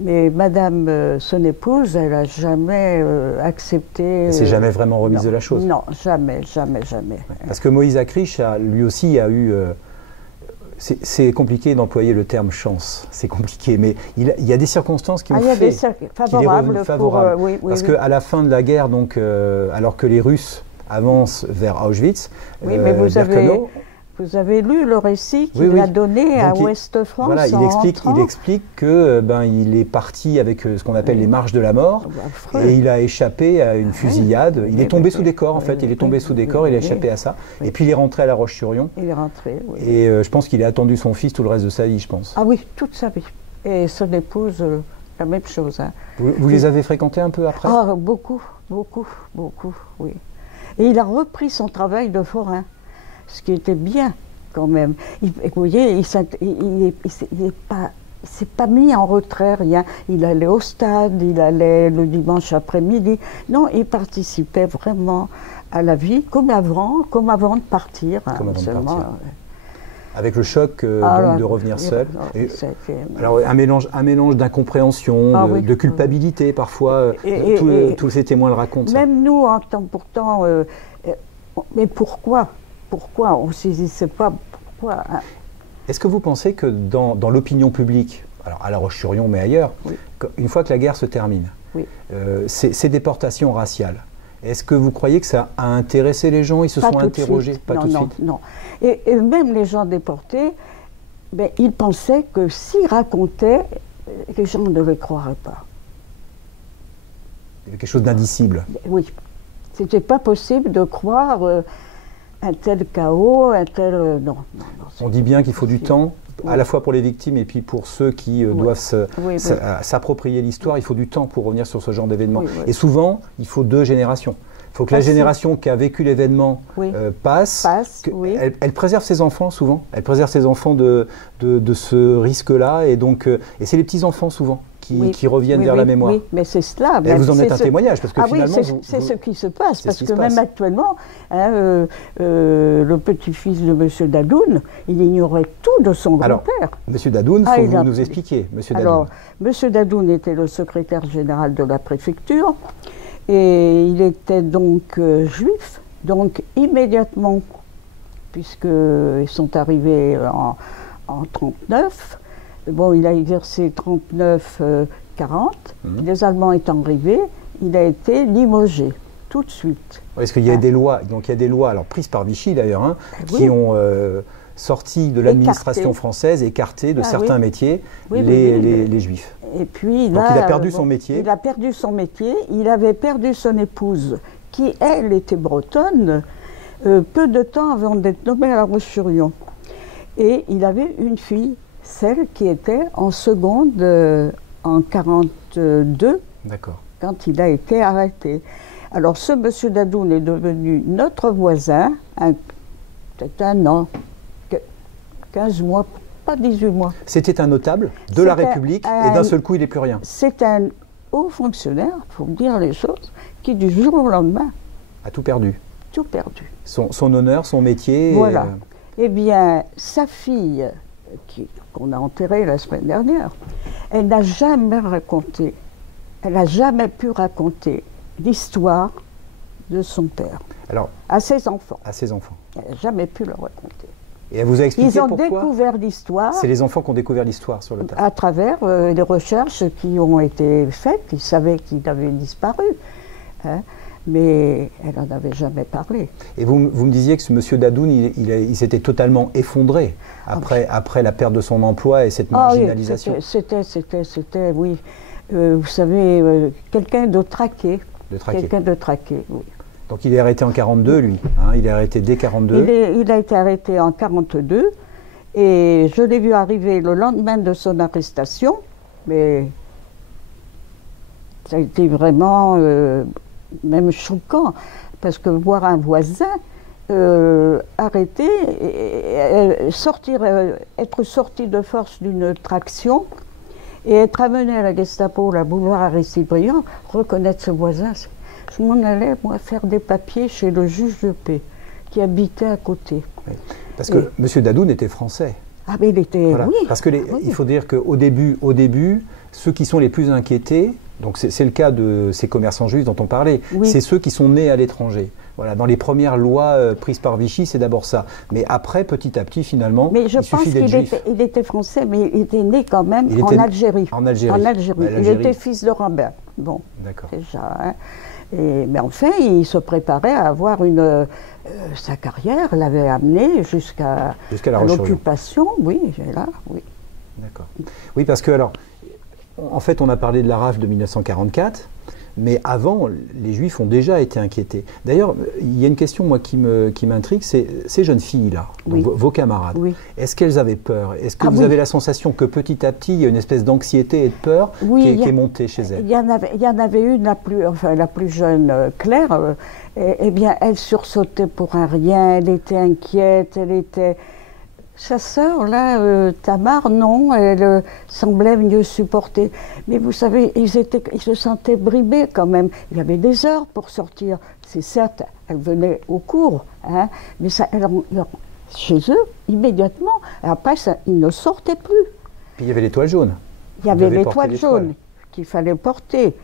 Mais Madame, son épouse, elle n'a jamais accepté... Elle s'est jamais vraiment remise de la chose. Non, jamais. Parce que Moïse Acriche, lui aussi, a eu... c'est compliqué d'employer le terme chance, c'est compliqué, mais il y a des circonstances qui ont fait qu'il est revenu favorable. Parce qu'à la fin de la guerre, donc, alors que les Russes avancent vers Auschwitz, mais vous avez lu le récit qu'il a donné à Ouest-France. Voilà, il explique que il est parti avec ce qu'on appelle les marches de la mort et il a échappé à une fusillade. Il est tombé sous des corps en fait. Il est tombé sous des corps. Il a échappé à ça. Et puis il est rentré à La Roche-sur-Yon. Il est rentré. Et je pense qu'il a attendu son fils tout le reste de sa vie, je pense. Ah oui, toute sa vie. Et son épouse, la même chose. Hein. Vous les avez fréquentés un peu après? Ah, beaucoup, oui. Et il a repris son travail de forain. Ce qui était bien, quand même. Vous voyez, il s'est pas mis en retrait, rien. Il allait au stade, il allait le dimanche après-midi. Non, il participait vraiment à la vie, comme avant de partir. Comme avant de partir. Avec le choc donc, de revenir seul. Alors un mélange d'incompréhension, de culpabilité parfois. Tous ces témoins le racontent. Même nous, en temps pourtant, mais pourquoi on ne saisissait pas pourquoi Est-ce que vous pensez que dans l'opinion publique, alors à La Roche-sur-Yon mais ailleurs, une fois que la guerre se termine, ces déportations raciales, est-ce que vous croyez que ça a intéressé les gens? Ils se sont interrogés? Pas tout de suite. Non. Et même les gens déportés, ils pensaient que s'ils racontaient, les gens ne les croiraient pas. Il y avait quelque chose d'indicible. Oui. C'était pas possible de croire un tel chaos, un tel... non. On dit bien qu'il faut du temps, à la fois pour les victimes et puis pour ceux qui doivent s'approprier l'histoire. Il faut du temps pour revenir sur ce genre d'événement. Et souvent, il faut 2 générations. Il faut que la génération qui a vécu l'événement passe. Elle préserve ses enfants souvent. Elle préserve ses enfants de ce risque-là. Et donc, et c'est les petits-enfants souvent qui reviennent vers la mémoire. Oui, mais c'est cela. Et vous en êtes un témoignage, parce que finalement... c'est ce qui se passe, parce que même actuellement, le petit-fils de M. Dadoun, il ignorait tout de son grand-père. M. Dadoun, il faut nous expliquer. Alors, M. Dadoun était le secrétaire général de la préfecture, et il était donc juif, donc immédiatement, puisqu'ils sont arrivés en 1939, bon, il a exercé 39-40. Les Allemands étant arrivés, il a été limogé tout de suite. Est-ce qu'il y a des lois, donc il y a des lois, alors prises par Vichy d'ailleurs, qui ont sorti de l'administration française, écarté de certains métiers les Juifs. Et puis donc il a perdu son métier. Il a perdu son métier. Il avait perdu son épouse, qui elle était bretonne, peu de temps avant d'être nommée à La Roche-sur-Yon. Et il avait une fille, celle qui était en seconde en 1942, quand il a été arrêté. Alors ce monsieur Dadoun est devenu notre voisin, peut-être un an, 15 mois, pas 18 mois. C'était un notable de la République et d'un seul coup il n'est plus rien. C'est un haut fonctionnaire, il faut dire les choses, qui du jour au lendemain a tout perdu. Tout perdu. Son honneur, son métier. Voilà. Eh bien, sa fille, qu'on a enterrée la semaine dernière, elle n'a jamais raconté, elle n'a jamais pu raconter l'histoire de son père. Alors, à ses enfants. À ses enfants. Elle n'a jamais pu le raconter. Et elle vous a expliqué pourquoi? Ils ont découvert l'histoire. C'est les enfants qui ont découvert l'histoire sur le tas. À travers les recherches qui ont été faites. Ils savaient qu'il avait disparu. Mais elle n'en avait jamais parlé. Et vous me disiez que ce monsieur Dadoun, il s'était totalement effondré après la perte de son emploi et cette marginalisation. C'était, oui. Vous savez, quelqu'un de traqué. Quelqu'un de traqué, oui. Donc il est arrêté en 1942, lui. Il est arrêté dès 1942. Il a été arrêté en 1942. Et je l'ai vu arriver le lendemain de son arrestation. Mais ça a été vraiment... même choquant, parce que voir un voisin arrêté, être sorti de force d'une traction et être amené à la Gestapo, la boulevard Aristide-Briand, reconnaître ce voisin. Je m'en allais, moi, faire des papiers chez le juge de paix, qui habitait à côté. Oui. Parce que M. Dadoun était français. Ah, mais il était, voilà. Oui. Parce que il faut dire qu'au début, ceux qui sont les plus inquiétés, donc c'est le cas de ces commerçants juifs dont on parlait, c'est ceux qui sont nés à l'étranger. Voilà, dans les premières lois prises par Vichy, c'est d'abord ça. Mais après, petit à petit, finalement, il suffit d'être juif. Il était français, mais il était né quand même en Algérie. En Algérie. Il était fils de rabbin. Bon, déjà. Mais enfin, il se préparait à avoir sa carrière, l'avait amené jusqu'à l'occupation. Oui, là, oui. D'accord. Oui, parce que alors, en fait, on a parlé de la rafle de 1944. Mais avant, les Juifs ont déjà été inquiétés. D'ailleurs, il y a une question, moi, qui m'intrigue, c'est ces jeunes filles-là, vos camarades. Oui. Est-ce qu'elles avaient peur? Est-ce que vous avez la sensation que petit à petit, il y a une espèce d'anxiété et de peur qui est montée chez elles? Il y en avait une, la plus jeune, Claire, eh bien, elle sursautait pour un rien, elle était inquiète, elle était... Sa sœur, là, Tamar, non, elle semblait mieux supporter. Mais vous savez, ils se sentaient bribés quand même. Il y avait des heures pour sortir. C'est certes, elle venait au cours, hein, mais ça, chez eux, immédiatement. Et après, ils ne sortaient plus. Puis il y avait l'étoile jaune. Il y avait l'étoile jaune qu'il fallait porter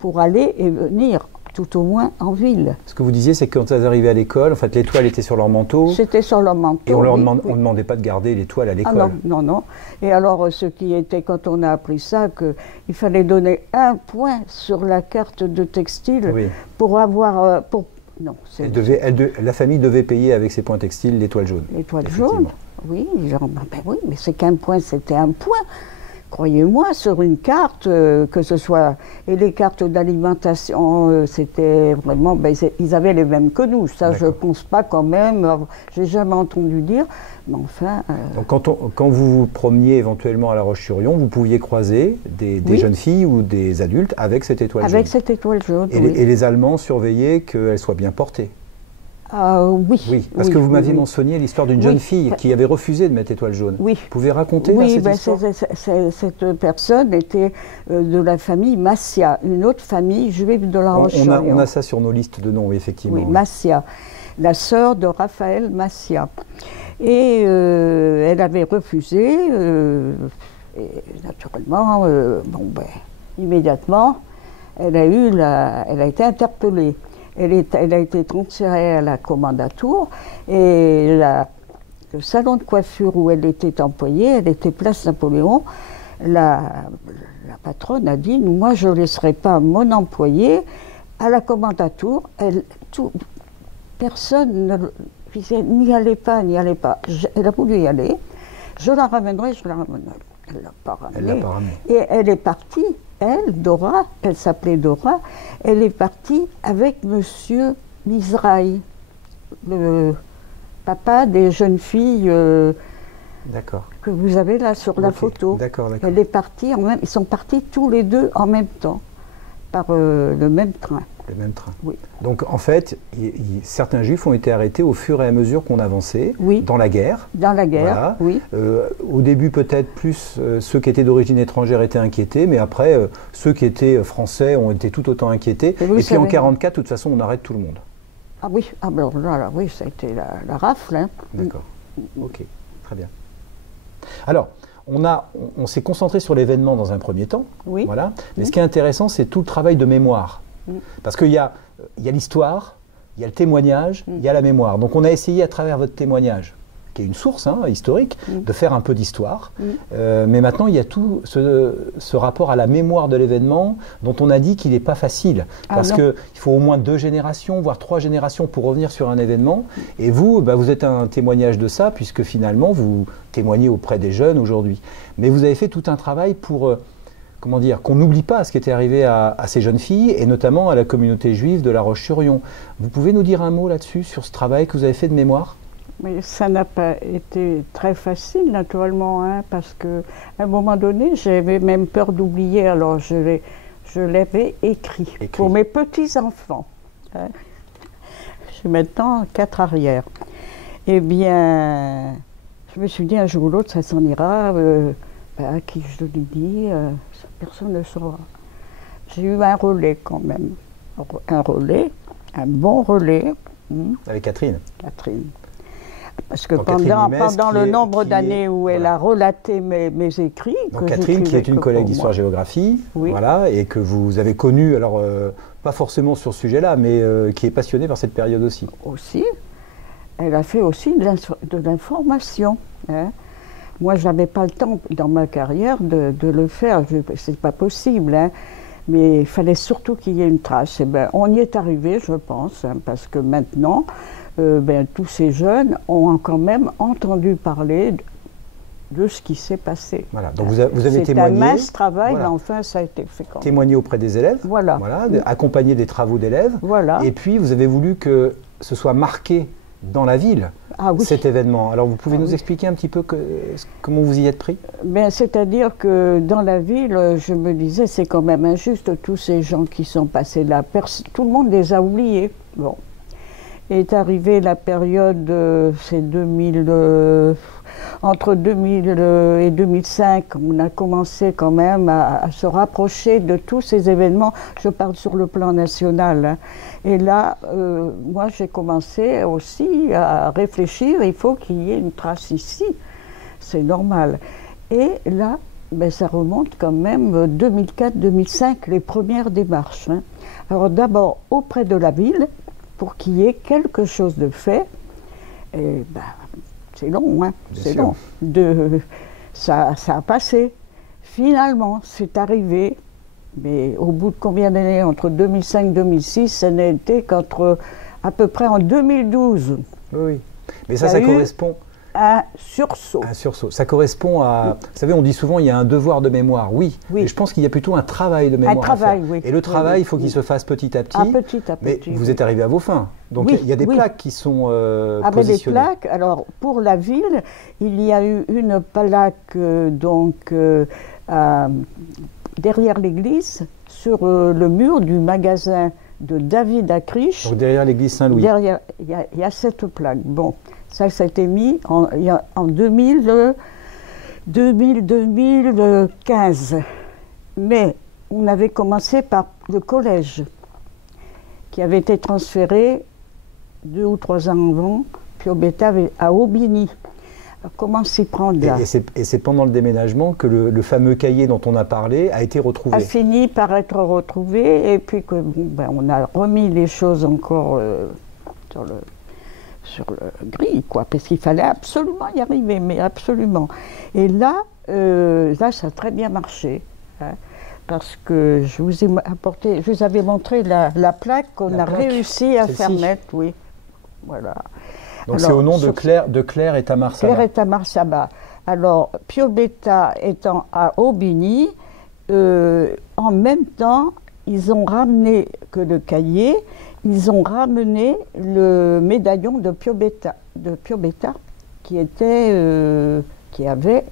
pour aller et venir, tout au moins en ville. Ce que vous disiez, c'est que quand elles arrivaient à l'école, en fait, l'étoile était sur leur manteau. C'était sur leur manteau. Et on ne demandait pas de garder l'étoile à l'école. Ah non, non, non. Et alors, ce qui était, quand on a appris ça, qu'il fallait donner 1 point sur la carte de textile pour avoir... non, la famille devait payer avec ses points textiles l'étoile jaune. L'étoile jaune, oui, oui, mais c'est qu'1 point, c'était 1 point. Croyez-moi, sur une carte, que ce soit... Et les cartes d'alimentation, c'était vraiment... ils avaient les mêmes que nous. Ça, je ne pense pas quand même. J'ai jamais entendu dire. Mais enfin... Donc quand vous vous promeniez éventuellement à La Roche-sur-Yon, vous pouviez croiser des jeunes filles ou des adultes avec cette étoile jaune. Avec cette étoile jaune, et les Allemands surveillaient qu'elle soit bien portée. Oui. Oui, parce que vous m'aviez mentionné l'histoire d'une jeune fille qui avait refusé de mettre étoile jaune. Oui. Vous pouvez raconter cette histoire? Cette personne était de la famille Massia, une autre famille juive de La Roche-sur-Yon. On a ça sur nos listes de noms, oui, effectivement. Oui, Massia, la sœur de Raphaël Massia. Et elle avait refusé, et naturellement, immédiatement, elle a été interpellée. Elle a été transférée à la Kommandantur et le salon de coiffure où elle était employée, elle était place Napoléon. La patronne a dit, moi je ne laisserai pas mon employé à la Kommandantur. Personne n'y allait pas, n'y allait pas. Elle a voulu y aller. Je la ramènerai, je la ramènerai. Elle ne l'a pas ramenée. Et elle est partie. Elle, Dora, elle s'appelait Dora, elle est partie avec Monsieur Mizrahi, le papa des jeunes filles que vous avez là sur la photo. D'accord. Elle est partie, ils sont partis tous les deux en même temps, par le même train. Le même train. Oui. Donc en fait, certains juifs ont été arrêtés au fur et à mesure qu'on avançait dans la guerre. Dans la guerre, voilà. Au début peut-être plus ceux qui étaient d'origine étrangère étaient inquiétés, mais après ceux qui étaient français ont été tout autant inquiétés. Et puis en 1944, de toute façon, on arrête tout le monde. Ah oui, alors là, oui, ça a été la rafle. Hein. D'accord, ok, très bien. Alors, on s'est concentré sur l'événement dans un premier temps, voilà. Mais ce qui est intéressant, c'est tout le travail de mémoire. Parce qu'il y a l'histoire, il y a le témoignage, il y a la mémoire. Donc on a essayé à travers votre témoignage, qui est une source historique, de faire un peu d'histoire. Mais maintenant, il y a tout ce rapport à la mémoire de l'événement dont on a dit qu'il n'est pas facile. Parce qu'il faut au moins 2 générations, voire 3 générations pour revenir sur un événement. Et vous, vous êtes un témoignage de ça, puisque finalement, vous témoignez auprès des jeunes aujourd'hui. Mais vous avez fait tout un travail pour... comment dire, qu'on n'oublie pas ce qui était arrivé à ces jeunes filles, et notamment à la communauté juive de La Roche-sur-Yon. Vous pouvez nous dire un mot là-dessus, sur ce travail que vous avez fait de mémoire? Mais ça n'a pas été très facile, naturellement, hein, parce qu'à un moment donné, j'avais même peur d'oublier, alors je l'avais écrit pour mes petits-enfants. Hein. J'ai maintenant 4 arrières. Eh bien, je me suis dit, un jour ou l'autre, ça s'en ira. À qui je l'ai dit, personne ne saura. J'ai eu un relais quand même. Un relais, un bon relais. Avec Catherine. Catherine. Parce que pendant le nombre d'années où elle a relaté mes écrits... Donc Catherine, qui est une collègue d'histoire-géographie, voilà, et que vous avez connue, alors pas forcément sur ce sujet-là, mais qui est passionnée par cette période aussi. Aussi. Elle a fait aussi de l'information. Hein. Moi, je n'avais pas le temps dans ma carrière de le faire, c'est pas possible, hein. Mais il fallait surtout qu'il y ait une trace. Et on y est arrivé, je pense, hein, parce que maintenant, tous ces jeunes ont quand même entendu parler de ce qui s'est passé. Voilà, donc vous avez témoigné. C'est un mince travail, mais enfin, ça a été fait quand même. Témoigné auprès des élèves, accompagner des travaux d'élèves, et puis vous avez voulu que ce soit marqué dans la ville, cet événement. Alors vous pouvez nous expliquer un petit peu comment vous y êtes pris? C'est-à-dire que dans la ville, je me disais, c'est quand même injuste, tous ces gens qui sont passés là, tout le monde les a oubliés. Bon. Est arrivée la période, c'est 2000, entre 2000 et 2005, on a commencé quand même à se rapprocher de tous ces événements. Je parle sur le plan national. Hein. Et là, moi, j'ai commencé aussi à réfléchir, il faut qu'il y ait une trace ici. C'est normal. Et là, ben, ça remonte quand même 2004-2005, les premières démarches. Hein. Alors d'abord auprès de la ville, pour qu'il y ait quelque chose de fait. Et ben, c'est long, hein, c'est long. Ça a passé. Finalement, c'est arrivé, mais au bout de combien d'années? Entre 2005 et 2006, ça n'a été qu'entre à peu près en 2012. Oui, mais ça correspond... Un sursaut. Un sursaut. Ça correspond à... Vous savez, on dit souvent il y a un devoir de mémoire. Oui, oui. Mais je pense qu'il y a plutôt un travail de mémoire. Un travail, oui. Et le travail, il faut qu'il se fasse petit à petit. Petit à petit. Mais vous êtes arrivé à vos fins. Donc il y a des plaques qui sont positionnées. Les plaques, alors pour la ville, il y a eu une plaque derrière l'église, sur le mur du magasin de David Acriche. Donc derrière l'église Saint-Louis. Derrière, il y a cette plaque. Bon. Ça a été mis en 2015. Mais on avait commencé par le collège, qui avait été transféré 2 ou 3 ans avant, Piobetta à Aubigny. Alors, comment s'y prendre là? Et c'est pendant le déménagement que le fameux cahier dont on a parlé a été retrouvé. A fini par être retrouvé, et puis on a remis les choses encore sur le gris, quoi, parce qu'il fallait absolument y arriver, mais absolument. Et là, ça a très bien marché, hein, parce que je vous avais montré la plaque qu'on a réussi à faire mettre, oui, voilà. Donc c'est au nom de Claire et Tamar Saba. Claire et Tamar Saba. Alors, Piobetta étant à Aubigny, en même temps, ils ont ramené que le cahier, ils ont ramené le médaillon de Piobetta qui avait,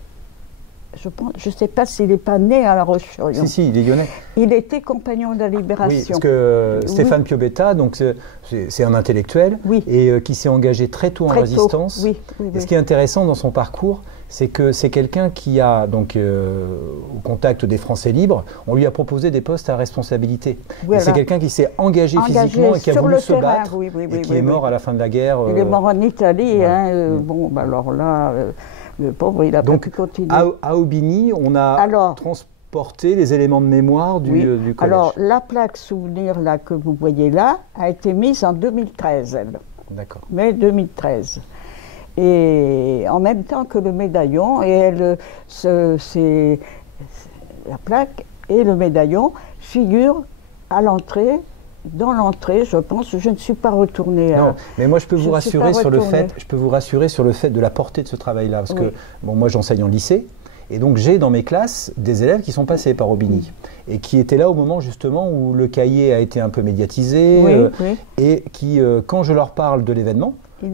je ne sais pas s'il n'est pas né à La Roche-sur-Yon. Si, il est lyonnais. Il était compagnon de la Libération. Oui, parce que Stéphane Piobetta, donc c'est un intellectuel, et qui s'est engagé très tôt en résistance. Oui. Et ce qui est intéressant dans son parcours, c'est que c'est quelqu'un qui a, donc, au contact des Français libres, on lui a proposé des postes à responsabilité. Voilà. C'est quelqu'un qui s'est engagé physiquement et qui a voulu se battre, et qui est mort à la fin de la guerre. Il est mort en Italie, bon, bah alors là, le pauvre, il a pas pu continuer. À Aubigny, on a transporté les éléments de mémoire du collège. Alors, la plaque souvenir là, que vous voyez là, a été mise en 2013, elle. D'accord. Mai 2013. Et en même temps que le médaillon, et la plaque et le médaillon figurent à l'entrée, dans l'entrée, je pense. Je ne suis pas retournée. Non, mais moi je peux vous rassurer sur le fait de la portée de ce travail-là, parce que moi j'enseigne en lycée. Et donc j'ai dans mes classes des élèves qui sont passés par Aubigny et qui étaient là au moment justement où le cahier a été un peu médiatisé et qui, quand je leur parle de l'événement, ils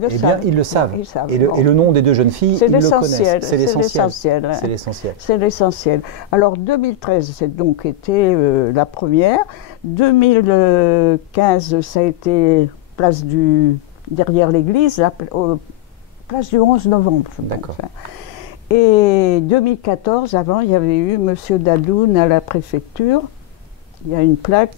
le savent. Et le nom des 2 jeunes filles, ils le connaissent. C'est l'essentiel. C'est l'essentiel. C'est l'essentiel. Alors 2013, c'est donc été la première. 2015, ça a été derrière l'église, place du 11 novembre. D'accord. Et 2014, avant, il y avait eu M. Dadoun à la préfecture. Il y a une plaque,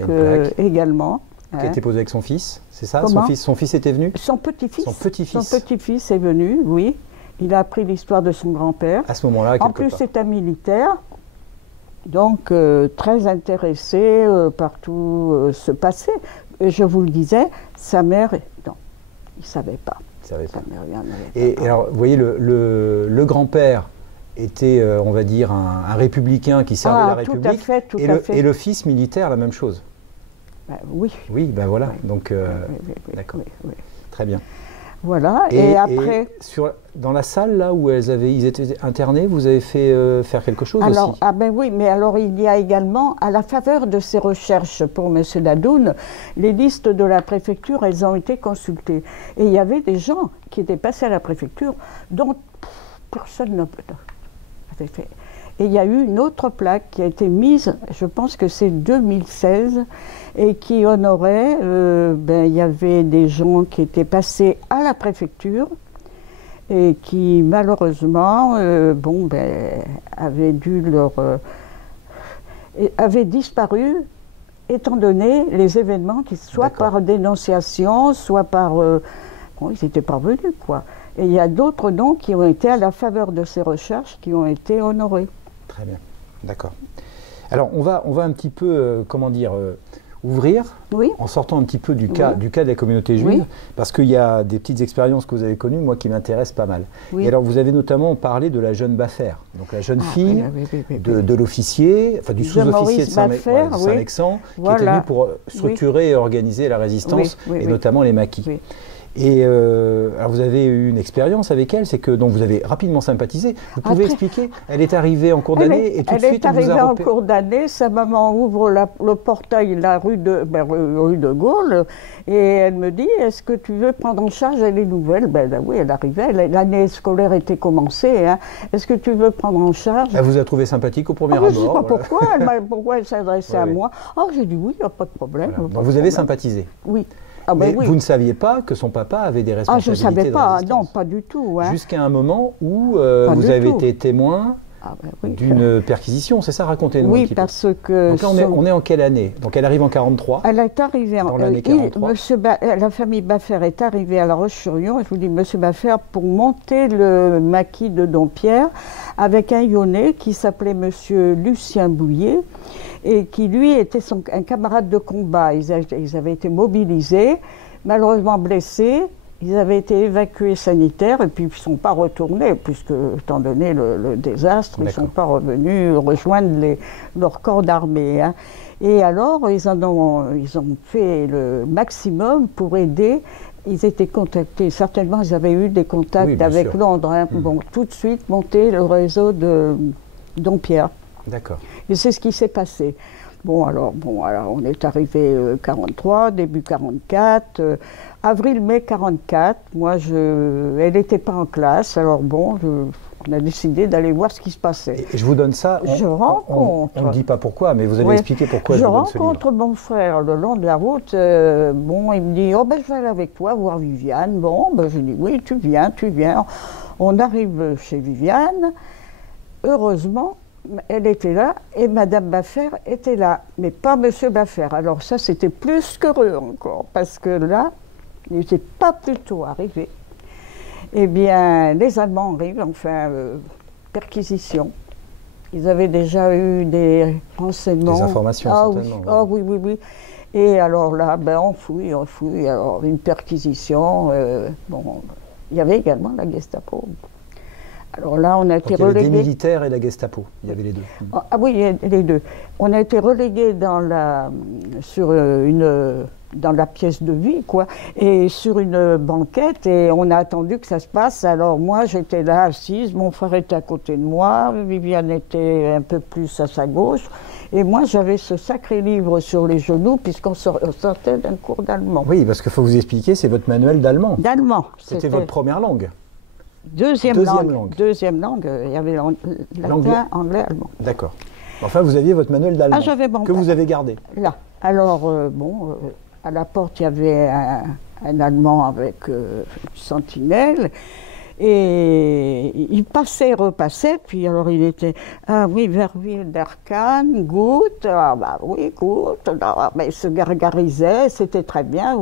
également. Qui a été posée avec son fils, c'est ça? Son fils était venu? Son petit-fils. Son petit-fils. Son petit-fils est venu, oui. Il a appris l'histoire de son grand-père. À ce moment-là, en plus, c'est un militaire, donc très intéressé par tout ce passé. Et je vous le disais, sa mère, non, il ne savait pas. Et alors, vous voyez, le grand-père était, on va dire, un républicain qui servait la République. Tout à fait. Et le fils militaire, la même chose. Oui. Oui, ben voilà. Donc, d'accord. Très bien. Voilà. Et après. Dans la salle là où ils étaient internés, vous avez fait faire quelque chose aussi? Ah ben oui, mais alors il y a également, à la faveur de ces recherches pour M. Dadoun, les listes de la préfecture, elles ont été consultées. Et il y avait des gens qui étaient passés à la préfecture dont personne n'a fait. Et il y a eu une autre plaque qui a été mise, je pense que c'est 2016, et qui honorait, il y avait des gens qui étaient passés à la préfecture et qui malheureusement avaient disparu étant donné les événements, soit par dénonciation, soit par... bon, ils étaient parvenus, quoi. Et il y a d'autres noms qui ont été, à la faveur de ces recherches, qui ont été honorés. Très bien, d'accord. Alors, on va un petit peu, ouvrir, en sortant un petit peu du cas de la communauté juive, parce qu'il y a des petites expériences que vous avez connues, moi, qui m'intéressent pas mal. Et alors, vous avez notamment parlé de la jeune Baffer, donc la jeune fille de l'officier, enfin du sous-officier de Saint-Mexan, qui était venu pour structurer et organiser la résistance, et notamment les maquis. Et alors vous avez eu une expérience avec elle, c'est que donc vous avez rapidement sympathisé. Vous pouvez expliquer? Elle est arrivée en cours d'année et tout de suite on vous a repéré. Elle est arrivée en cours d'année. Sa maman ouvre le portail, la rue de Gaulle, et elle me dit: est-ce que tu veux prendre en charge les nouvelles? Oui, elle arrivait. L'année scolaire était commencée. Hein. Est-ce que tu veux prendre en charge? Elle vous a trouvé sympathique au premier abord? Je ne sais pas pourquoi. Pourquoi elle s'adressait à moi? Oh, j'ai dit oui, il n'y a pas de problème. Voilà. Donc vous avez sympathisé? Oui. Mais vous ne saviez pas que son papa avait des responsabilités? Je ne savais pas, non, pas du tout. Hein. Jusqu'à un moment où vous avez été témoin d'une perquisition, c'est ça? Racontez-nous un petit peu. Parce que... Donc là, on est en quelle année? Donc elle arrive en 43? Elle est arrivée dans l'année 43. La famille Baffer est arrivée à La Roche-sur-Yon, et je vous dis, monsieur Baffer, pour monter le maquis de Dompierre, avec un Lyonnais qui s'appelait monsieur Lucien Bouillet, et qui, lui, était un camarade de combat. Ils avaient été mobilisés, malheureusement blessés. Ils avaient été évacués sanitaires et puis ils ne sont pas retournés, puisque, étant donné le désastre, ils ne sont pas revenus rejoindre leur corps d'armée. Hein. Et alors, ils ont fait le maximum pour aider. Ils étaient contactés, certainement ils avaient eu des contacts avec Londres. Hein. Bon, tout de suite, monter le réseau de Dompierre. D'accord. Et c'est ce qui s'est passé. Bon, alors, on est arrivé 43, début 44, avril-mai 44. Moi, elle n'était pas en classe, alors bon, on a décidé d'aller voir ce qui se passait. Et je vous donne ça. On ne dit pas pourquoi, mais vous allez expliquer pourquoi je vous donne ce livre. Je rencontre mon frère le long de la route. Il me dit: oh ben je vais aller avec toi voir Viviane. Bon, je dis: oui, tu viens. On arrive chez Viviane. Heureusement, elle était là et Madame Baffer était là, mais pas Monsieur Baffer. Alors ça, c'était plus qu'heureux encore, parce que là, il n'était pas plus tôt arrivé. Eh bien, les Allemands arrivent, perquisition. Ils avaient déjà eu des renseignements. Des informations, certainement. Ah oui. Et alors là, on fouille. Alors, une perquisition. Il y avait également la Gestapo. Alors là, on a été relégués. Il y avait des militaires et la Gestapo, il y avait les deux. Ah oui, les deux. On a été relégués dans la pièce de vie, quoi, et sur une banquette, et on a attendu que ça se passe. Alors moi, j'étais là assise, mon frère était à côté de moi, Viviane était un peu plus à sa gauche, et moi, j'avais ce sacré livre sur les genoux, puisqu'on sortait d'un cours d'allemand. Oui, parce qu'il faut vous expliquer, c'est votre manuel d'allemand. D'allemand. C'était votre première langue. Deuxième langue. Deuxième langue, il y avait latin, anglais, allemand. D'accord. Enfin, vous aviez votre manuel d'allemand que vous avez gardé. Là. Alors, à la porte, il y avait un Allemand avec une sentinelle. Et il passait, repassait, puis alors il était: ah oui, Verville d'Erkan, Goutte, oui, Goutte, il se gargarisait, c'était très bien.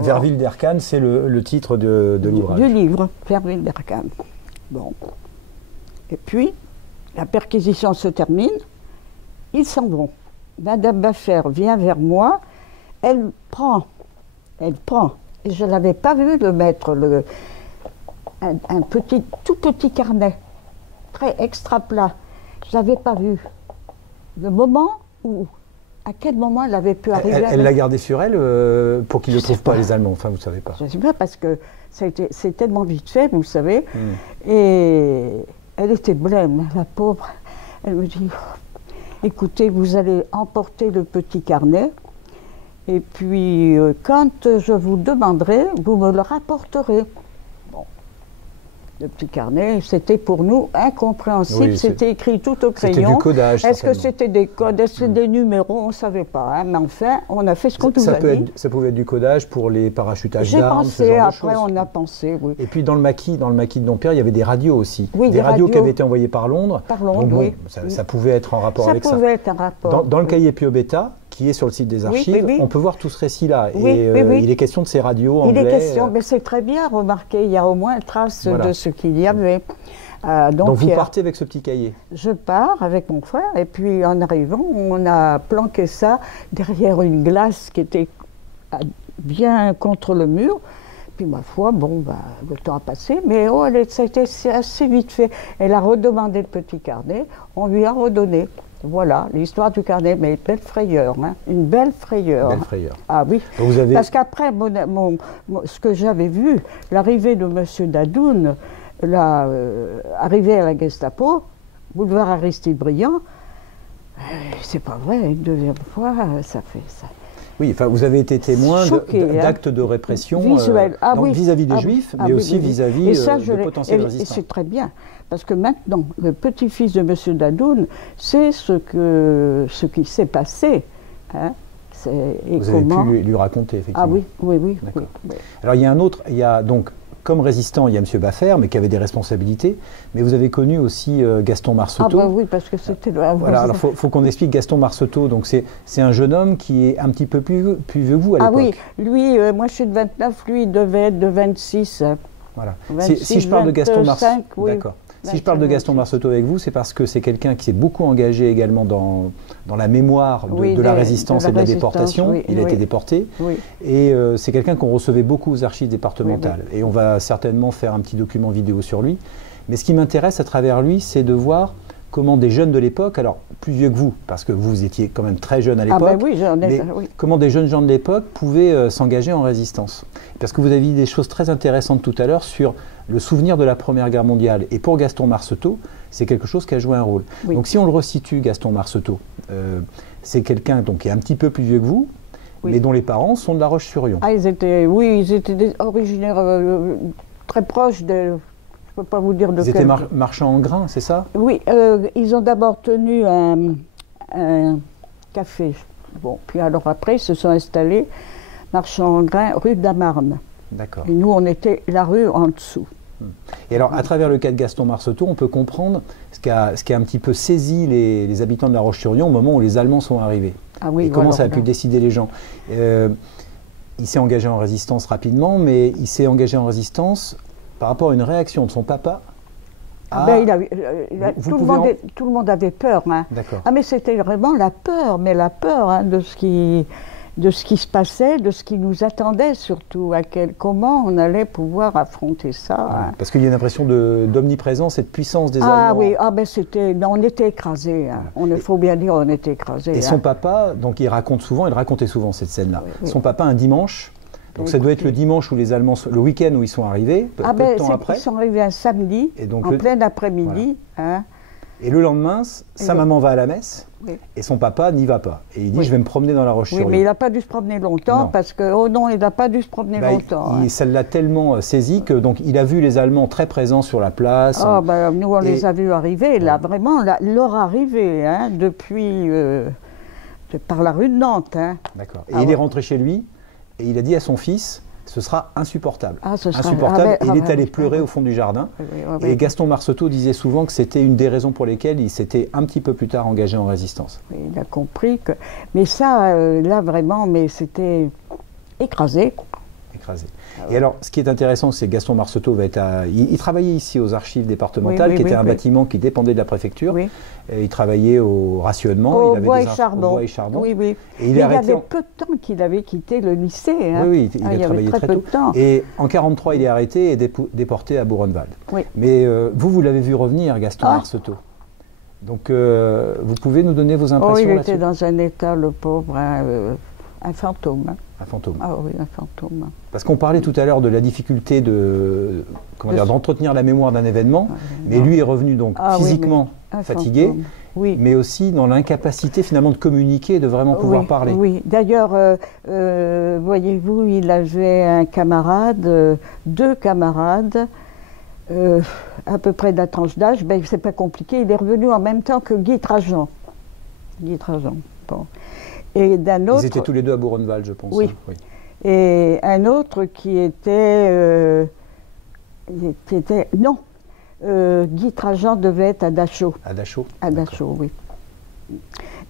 Verville d'Erkan, c'est le titre de l'ouvrage. Du livre, Verville d'Erkan. Bon. Et puis, la perquisition se termine, ils s'en vont. Madame Baffer vient vers moi, elle prend, et je ne l'avais pas vu le mettre, un tout petit carnet, très extra plat. Je ne l'avais pas vu. À quel moment elle avait pu arriver? Elle l'a gardé sur elle pour qu'ils ne le trouvent pas, les Allemands. Enfin, vous ne savez pas. Je ne sais pas, parce que c'est tellement vite fait, vous savez. Et elle était blême, la pauvre. Elle me dit: écoutez, vous allez emporter le petit carnet, et puis quand je vous demanderai, vous me le rapporterez. le petit carnet, c'était pour nous incompréhensible. Oui, c'était écrit tout au crayon. C'était du codage. Est-ce que c'était des codes, est-ce que c'était des numéros? On ne savait pas. Hein, mais enfin, on a fait ce qu'on nous a dit. Ça pouvait être du codage pour les parachutages d'armes. J'ai pensé, après on a pensé, oui. Et puis dans le maquis de Dompierre, il y avait des radios aussi. Oui, des radios qui avaient été envoyées par Londres. Par Londres, donc, oui. Ça pouvait être en rapport avec ça. Ça pouvait être un rapport. Dans le cahier Piobetta, qui est sur le site des archives, on peut voir tout ce récit-là. Oui, et il est question de ces radios anglais. Il est question, mais c'est très bien remarqué, il y a au moins une trace de ce qu'il y avait. Donc vous partez avec ce petit cahier? Je pars avec mon frère, et puis en arrivant, on a planqué ça derrière une glace qui était bien contre le mur. Puis ma foi, le temps a passé, mais ça a été assez vite fait. Elle a redemandé le petit carnet, on lui a redonné. Voilà, l'histoire du carnet, mais une belle frayeur, hein, une belle frayeur. Une belle frayeur. Ah oui, vous avez... parce qu'après, ce que j'avais vu, l'arrivée de M. Dadoun, arrivé à la Gestapo, boulevard Aristide Briand, c'est pas vrai, une deuxième fois, ça fait ça. Oui, enfin, vous avez été témoin d'actes de répression vis-à-vis des Juifs, mais aussi vis-à-vis de potentiels résistants. Et c'est très bien, parce que maintenant, le petit-fils de M. Dadoun sait ce qui s'est passé. Hein, vous avez pu lui raconter, effectivement. Ah oui. Alors, il y a donc, comme résistant, il y a M. Baffer, mais qui avait des responsabilités. Mais vous avez connu aussi Gaston Marceteau. Ah oui, parce que c'était... Voilà, alors il faut qu'on explique Gaston Marceteau. Donc c'est un jeune homme qui est un petit peu plus vieux que vous à l'époque. Ah oui, lui, moi je suis de 29, lui il devait être de 26. Voilà. 26, si je parle de Gaston Marceteau... Oui. D'accord. Si je parle de Gaston Marceteau avec vous, c'est parce que c'est quelqu'un qui s'est beaucoup engagé également dans la mémoire de la résistance et de la déportation. Il a été déporté. Oui. Et c'est quelqu'un qu'on recevait beaucoup aux archives départementales. Et on va certainement faire un petit document vidéo sur lui. Mais ce qui m'intéresse à travers lui, c'est de voir comment des jeunes de l'époque, alors plus vieux que vous, parce que vous étiez quand même très jeune à l'époque, comment des jeunes gens de l'époque pouvaient s'engager en résistance. Parce que vous avez dit des choses très intéressantes tout à l'heure sur le souvenir de la Première Guerre mondiale. Et pour Gaston Marceteau, c'est quelque chose qui a joué un rôle. Oui. Donc si on le resitue, Gaston Marceteau, c'est quelqu'un qui est un petit peu plus vieux que vous, mais dont les parents sont de La Roche-sur-Yon. Ah, ils étaient originaires très proches de... Je ne peux pas vous dire de quel... Ils étaient marchands en grains, c'est ça? Oui, ils ont d'abord tenu un café. Bon, puis alors après, ils se sont installés, marchands en grains, rue d'Amarne. D'accord. Et nous, on était la rue en dessous. Et alors, à travers le cas de Gaston Marceteau, on peut comprendre ce qui a un petit peu saisi les habitants de La Roche-sur-Yon au moment où les Allemands sont arrivés. Ah oui, et comment ça a pu décider les gens. Il s'est engagé en résistance rapidement, mais il s'est engagé en résistance par rapport à une réaction de son papa. Tout le monde avait peur. Hein. D'accord. Ah, mais c'était vraiment la peur de ce qui se passait, de ce qui nous attendait surtout, comment on allait pouvoir affronter ça. Hein. Parce qu'il y a une impression d'omniprésence et de puissance des Allemands. Ah oui, on était écrasés. Hein. Il faut bien dire, on était écrasés. Et son papa, donc il racontait souvent cette scène-là. Oui. Son papa, un dimanche. Donc ça doit être le dimanche où les Allemands, le week-end où ils sont arrivés, peu de temps après. Ils sont arrivés un samedi, et donc en plein après-midi. Voilà. Hein. Et le lendemain, sa maman va à la messe, et son papa n'y va pas. Et il dit, je vais me promener dans La Roche-sur-Yon. Oui, mais il n'a pas dû se promener longtemps, parce que, il n'a pas dû se promener longtemps. Ça l'a tellement saisi que, donc, il a vu les Allemands très présents sur la place. Nous, on les a vus arriver, là, vraiment, leur arrivée, hein, depuis, par la rue de Nantes. Hein. D'accord. Et il est rentré chez lui. Et il a dit à son fils, ce sera insupportable. Insupportable. Et il est allé pleurer au fond du jardin. Et Gaston Marceteau disait souvent que c'était une des raisons pour lesquelles il s'était un petit peu plus tard engagé en résistance. Il a compris que... Mais ça, là vraiment, c'était écrasé. Écrasé. Et alors, ce qui est intéressant, c'est que Gaston Marceteau va être il travaillait ici aux archives départementales, qui était un bâtiment qui dépendait de la préfecture. Oui. Et il travaillait au rationnement. Au bois et charbon. Oui, oui. Et il avait peu de temps qu'il avait quitté le lycée. Hein. Oui, il a travaillé très tôt. Et en 1943, il est arrêté et déporté à Buchenwald. Oui. Mais vous l'avez vu revenir, Gaston Marceteau. Donc, vous pouvez nous donner vos impressions là-dessus? Il était dans un état, le pauvre, un fantôme. Hein. Un fantôme. Ah oui, un fantôme. Parce qu'on parlait tout à l'heure de la difficulté d'entretenir la mémoire d'un événement, mais lui est revenu donc physiquement fatigué, mais aussi dans l'incapacité finalement de communiquer et de vraiment pouvoir parler. Oui, d'ailleurs, voyez-vous, il avait un camarade, deux camarades, à peu près de la tranche d'âge, ben, c'est pas compliqué, il est revenu en même temps que Guy Trajan. Guy Trajan, bon. Et d'un autre... Ils étaient tous les deux à Buchenwald, je pense. Oui. Hein, oui. Et un autre qui était... non, Guy Trajan devait être à Dachau. À Dachau. À Dachau, oui.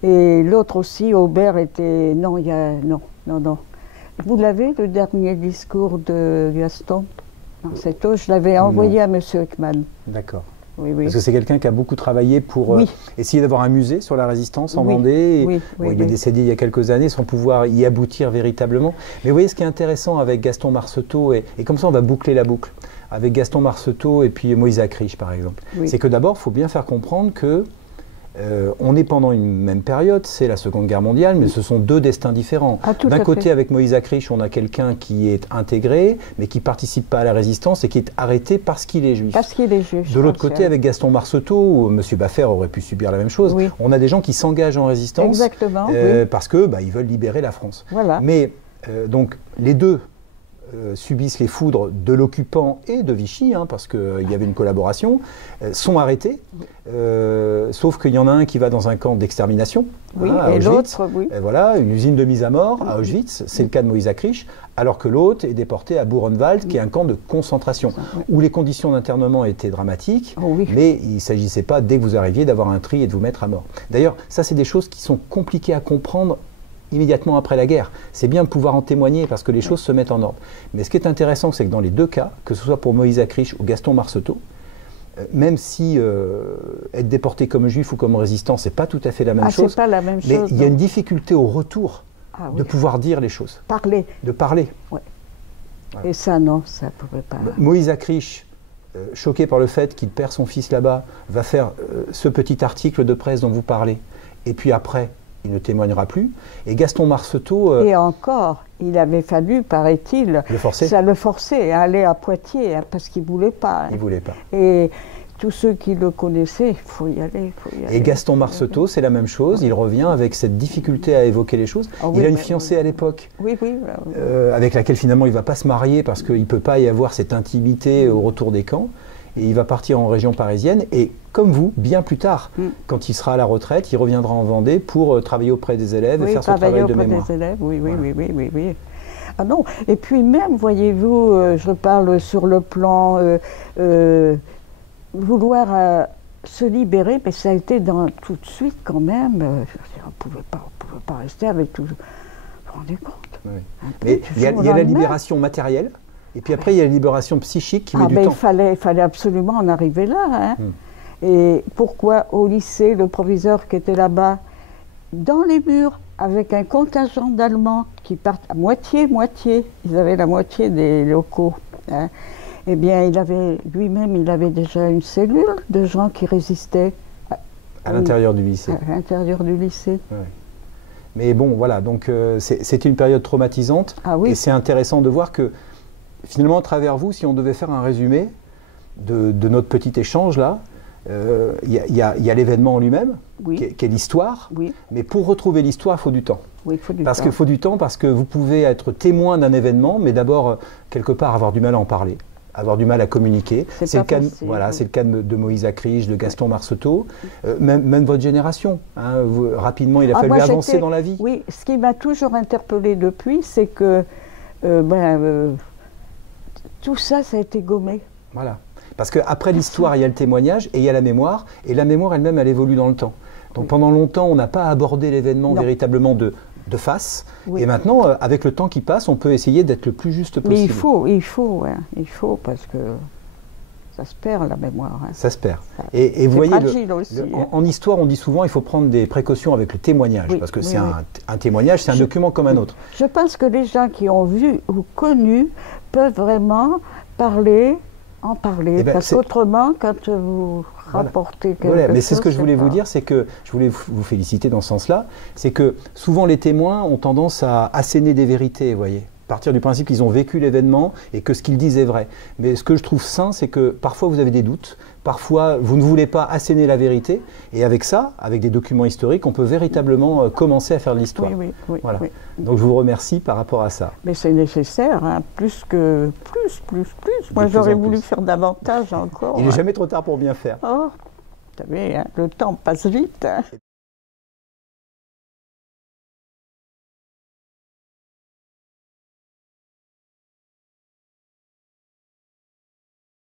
Et l'autre aussi, Aubert, était... Non, non. Vous l'avez, le dernier discours de Gaston? Non, je l'avais envoyé à M. Ekman. D'accord. Oui, oui. Parce que c'est quelqu'un qui a beaucoup travaillé pour essayer d'avoir un musée sur la résistance en Vendée. Il est décédé il y a quelques années sans pouvoir y aboutir véritablement. Mais vous voyez, ce qui est intéressant avec Gaston Marceteau, et comme ça on va boucler la boucle, avec Gaston Marceteau et puis Moïse Acriche par exemple, c'est que d'abord il faut bien faire comprendre que on est pendant une même période, c'est la Seconde Guerre mondiale, mais ce sont deux destins différents. D'un côté, avec Moïse Acriche, on a quelqu'un qui est intégré, mais qui ne participe pas à la résistance et qui est arrêté parce qu'il est juif. Parce qu'il est juif. De l'autre côté, avec Gaston Marceteau, où M. Baffert aurait pu subir la même chose, on a des gens qui s'engagent en résistance parce que ils veulent libérer la France. Voilà. Mais donc, les deux subissent les foudres de l'occupant et de Vichy, parce qu'il y avait une collaboration, sont arrêtés, sauf qu'il y en a un qui va dans un camp d'extermination, et l'autre, voilà, une usine de mise à mort à Auschwitz, c'est le cas de Moïse Acriche, alors que l'autre est déporté à Buchenwald, qui est un camp de concentration, où les conditions d'internement étaient dramatiques, mais il ne s'agissait pas, dès que vous arriviez, d'avoir un tri et de vous mettre à mort. D'ailleurs, ça c'est des choses qui sont compliquées à comprendre immédiatement après la guerre. C'est bien de pouvoir en témoigner parce que les choses se mettent en ordre. Mais ce qui est intéressant, c'est que dans les deux cas, que ce soit pour Moïse Acriche ou Gaston Marceteau, même si être déporté comme juif ou comme résistant, c'est pas tout à fait la même chose, c'est pas la même mais chose, il y a une difficulté au retour de pouvoir dire les choses. Parler. De parler. Ouais. Voilà. Et ça, non, ça ne pouvait pas. Moïse Acriche, choqué par le fait qu'il perd son fils là-bas, va faire ce petit article de presse dont vous parlez. Et puis après, il ne témoignera plus. Et Gaston Marceteau... Et encore, il avait fallu, paraît-il, ça le forçait à aller à Poitiers, parce qu'il ne voulait pas. Il ne voulait pas. Et tous ceux qui le connaissaient, il faut y aller. Et Gaston Marceteau, c'est la même chose. Il revient avec cette difficulté à évoquer les choses. Il a une fiancée à l'époque, avec laquelle finalement il ne va pas se marier parce qu'il ne peut pas y avoir cette intimité au retour des camps. Et il va partir en région parisienne. Et comme vous, bien plus tard, quand il sera à la retraite, il reviendra en Vendée pour travailler auprès des élèves et faire son travail de mémoire. Des élèves, oui. Ah non, et puis même, voyez-vous, je parle sur le plan vouloir se libérer, mais ça a été tout de suite quand même. On ne pouvait pas rester avec tout. Vous vous rendez compte? Mais il y a la libération matérielle. Et puis après, il y a la libération psychique qui met du temps. Il fallait absolument en arriver là. Et pourquoi au lycée, le proviseur qui était là-bas, dans les murs, avec un contingent d'Allemands qui partent à moitié, ils avaient la moitié des locaux, eh bien, lui-même, il avait déjà une cellule de gens qui résistaient. À l'intérieur du lycée. À l'intérieur du lycée. Ouais. Mais bon, voilà, donc c'est une période traumatisante. Et c'est intéressant de voir que finalement, à travers vous, si on devait faire un résumé de notre petit échange là, il y a l'événement en lui-même, qui est l'histoire, mais pour retrouver l'histoire, il faut du temps. Oui, il faut du temps. Parce qu'il faut du temps, parce que vous pouvez être témoin d'un événement, mais d'abord, quelque part, avoir du mal à en parler, avoir du mal à communiquer. C'est le cas de Moïse Acriche, de Gaston Marceteau, même votre génération. Rapidement, il a fallu avancer dans la vie. Oui, ce qui m'a toujours interpellée depuis, c'est que tout ça, ça a été gommé. Voilà. Parce qu'après l'histoire, il y a le témoignage et il y a la mémoire. Et la mémoire elle-même, elle évolue dans le temps. Donc pendant longtemps, on n'a pas abordé l'événement véritablement de face. Et maintenant, avec le temps qui passe, on peut essayer d'être le plus juste possible. Mais il faut parce que ça se perd la mémoire. Ça se perd. Et vous voyez, aussi, en histoire, on dit souvent il faut prendre des précautions avec le témoignage. Parce que c'est un témoignage, c'est un document comme un autre. Je pense que les gens qui ont vu ou connu peuvent vraiment en parler, parce qu'autrement, quand vous rapportez quelque chose... Mais c'est ce que je voulais vous dire, c'est que, je voulais vous féliciter dans ce sens-là, c'est que souvent les témoins ont tendance à asséner des vérités, vous voyez. partir du principe qu'ils ont vécu l'événement et que ce qu'ils disent est vrai. Mais ce que je trouve sain, c'est que parfois vous avez des doutes, parfois vous ne voulez pas asséner la vérité, et avec ça, avec des documents historiques, on peut véritablement commencer à faire de l'histoire. Oui, voilà. Oui. Donc je vous remercie par rapport à ça. Mais c'est nécessaire, hein, plus. Moi j'aurais voulu faire davantage encore. Il n'est jamais trop tard pour bien faire. Oh, vous savez, hein, le temps passe vite. Hein.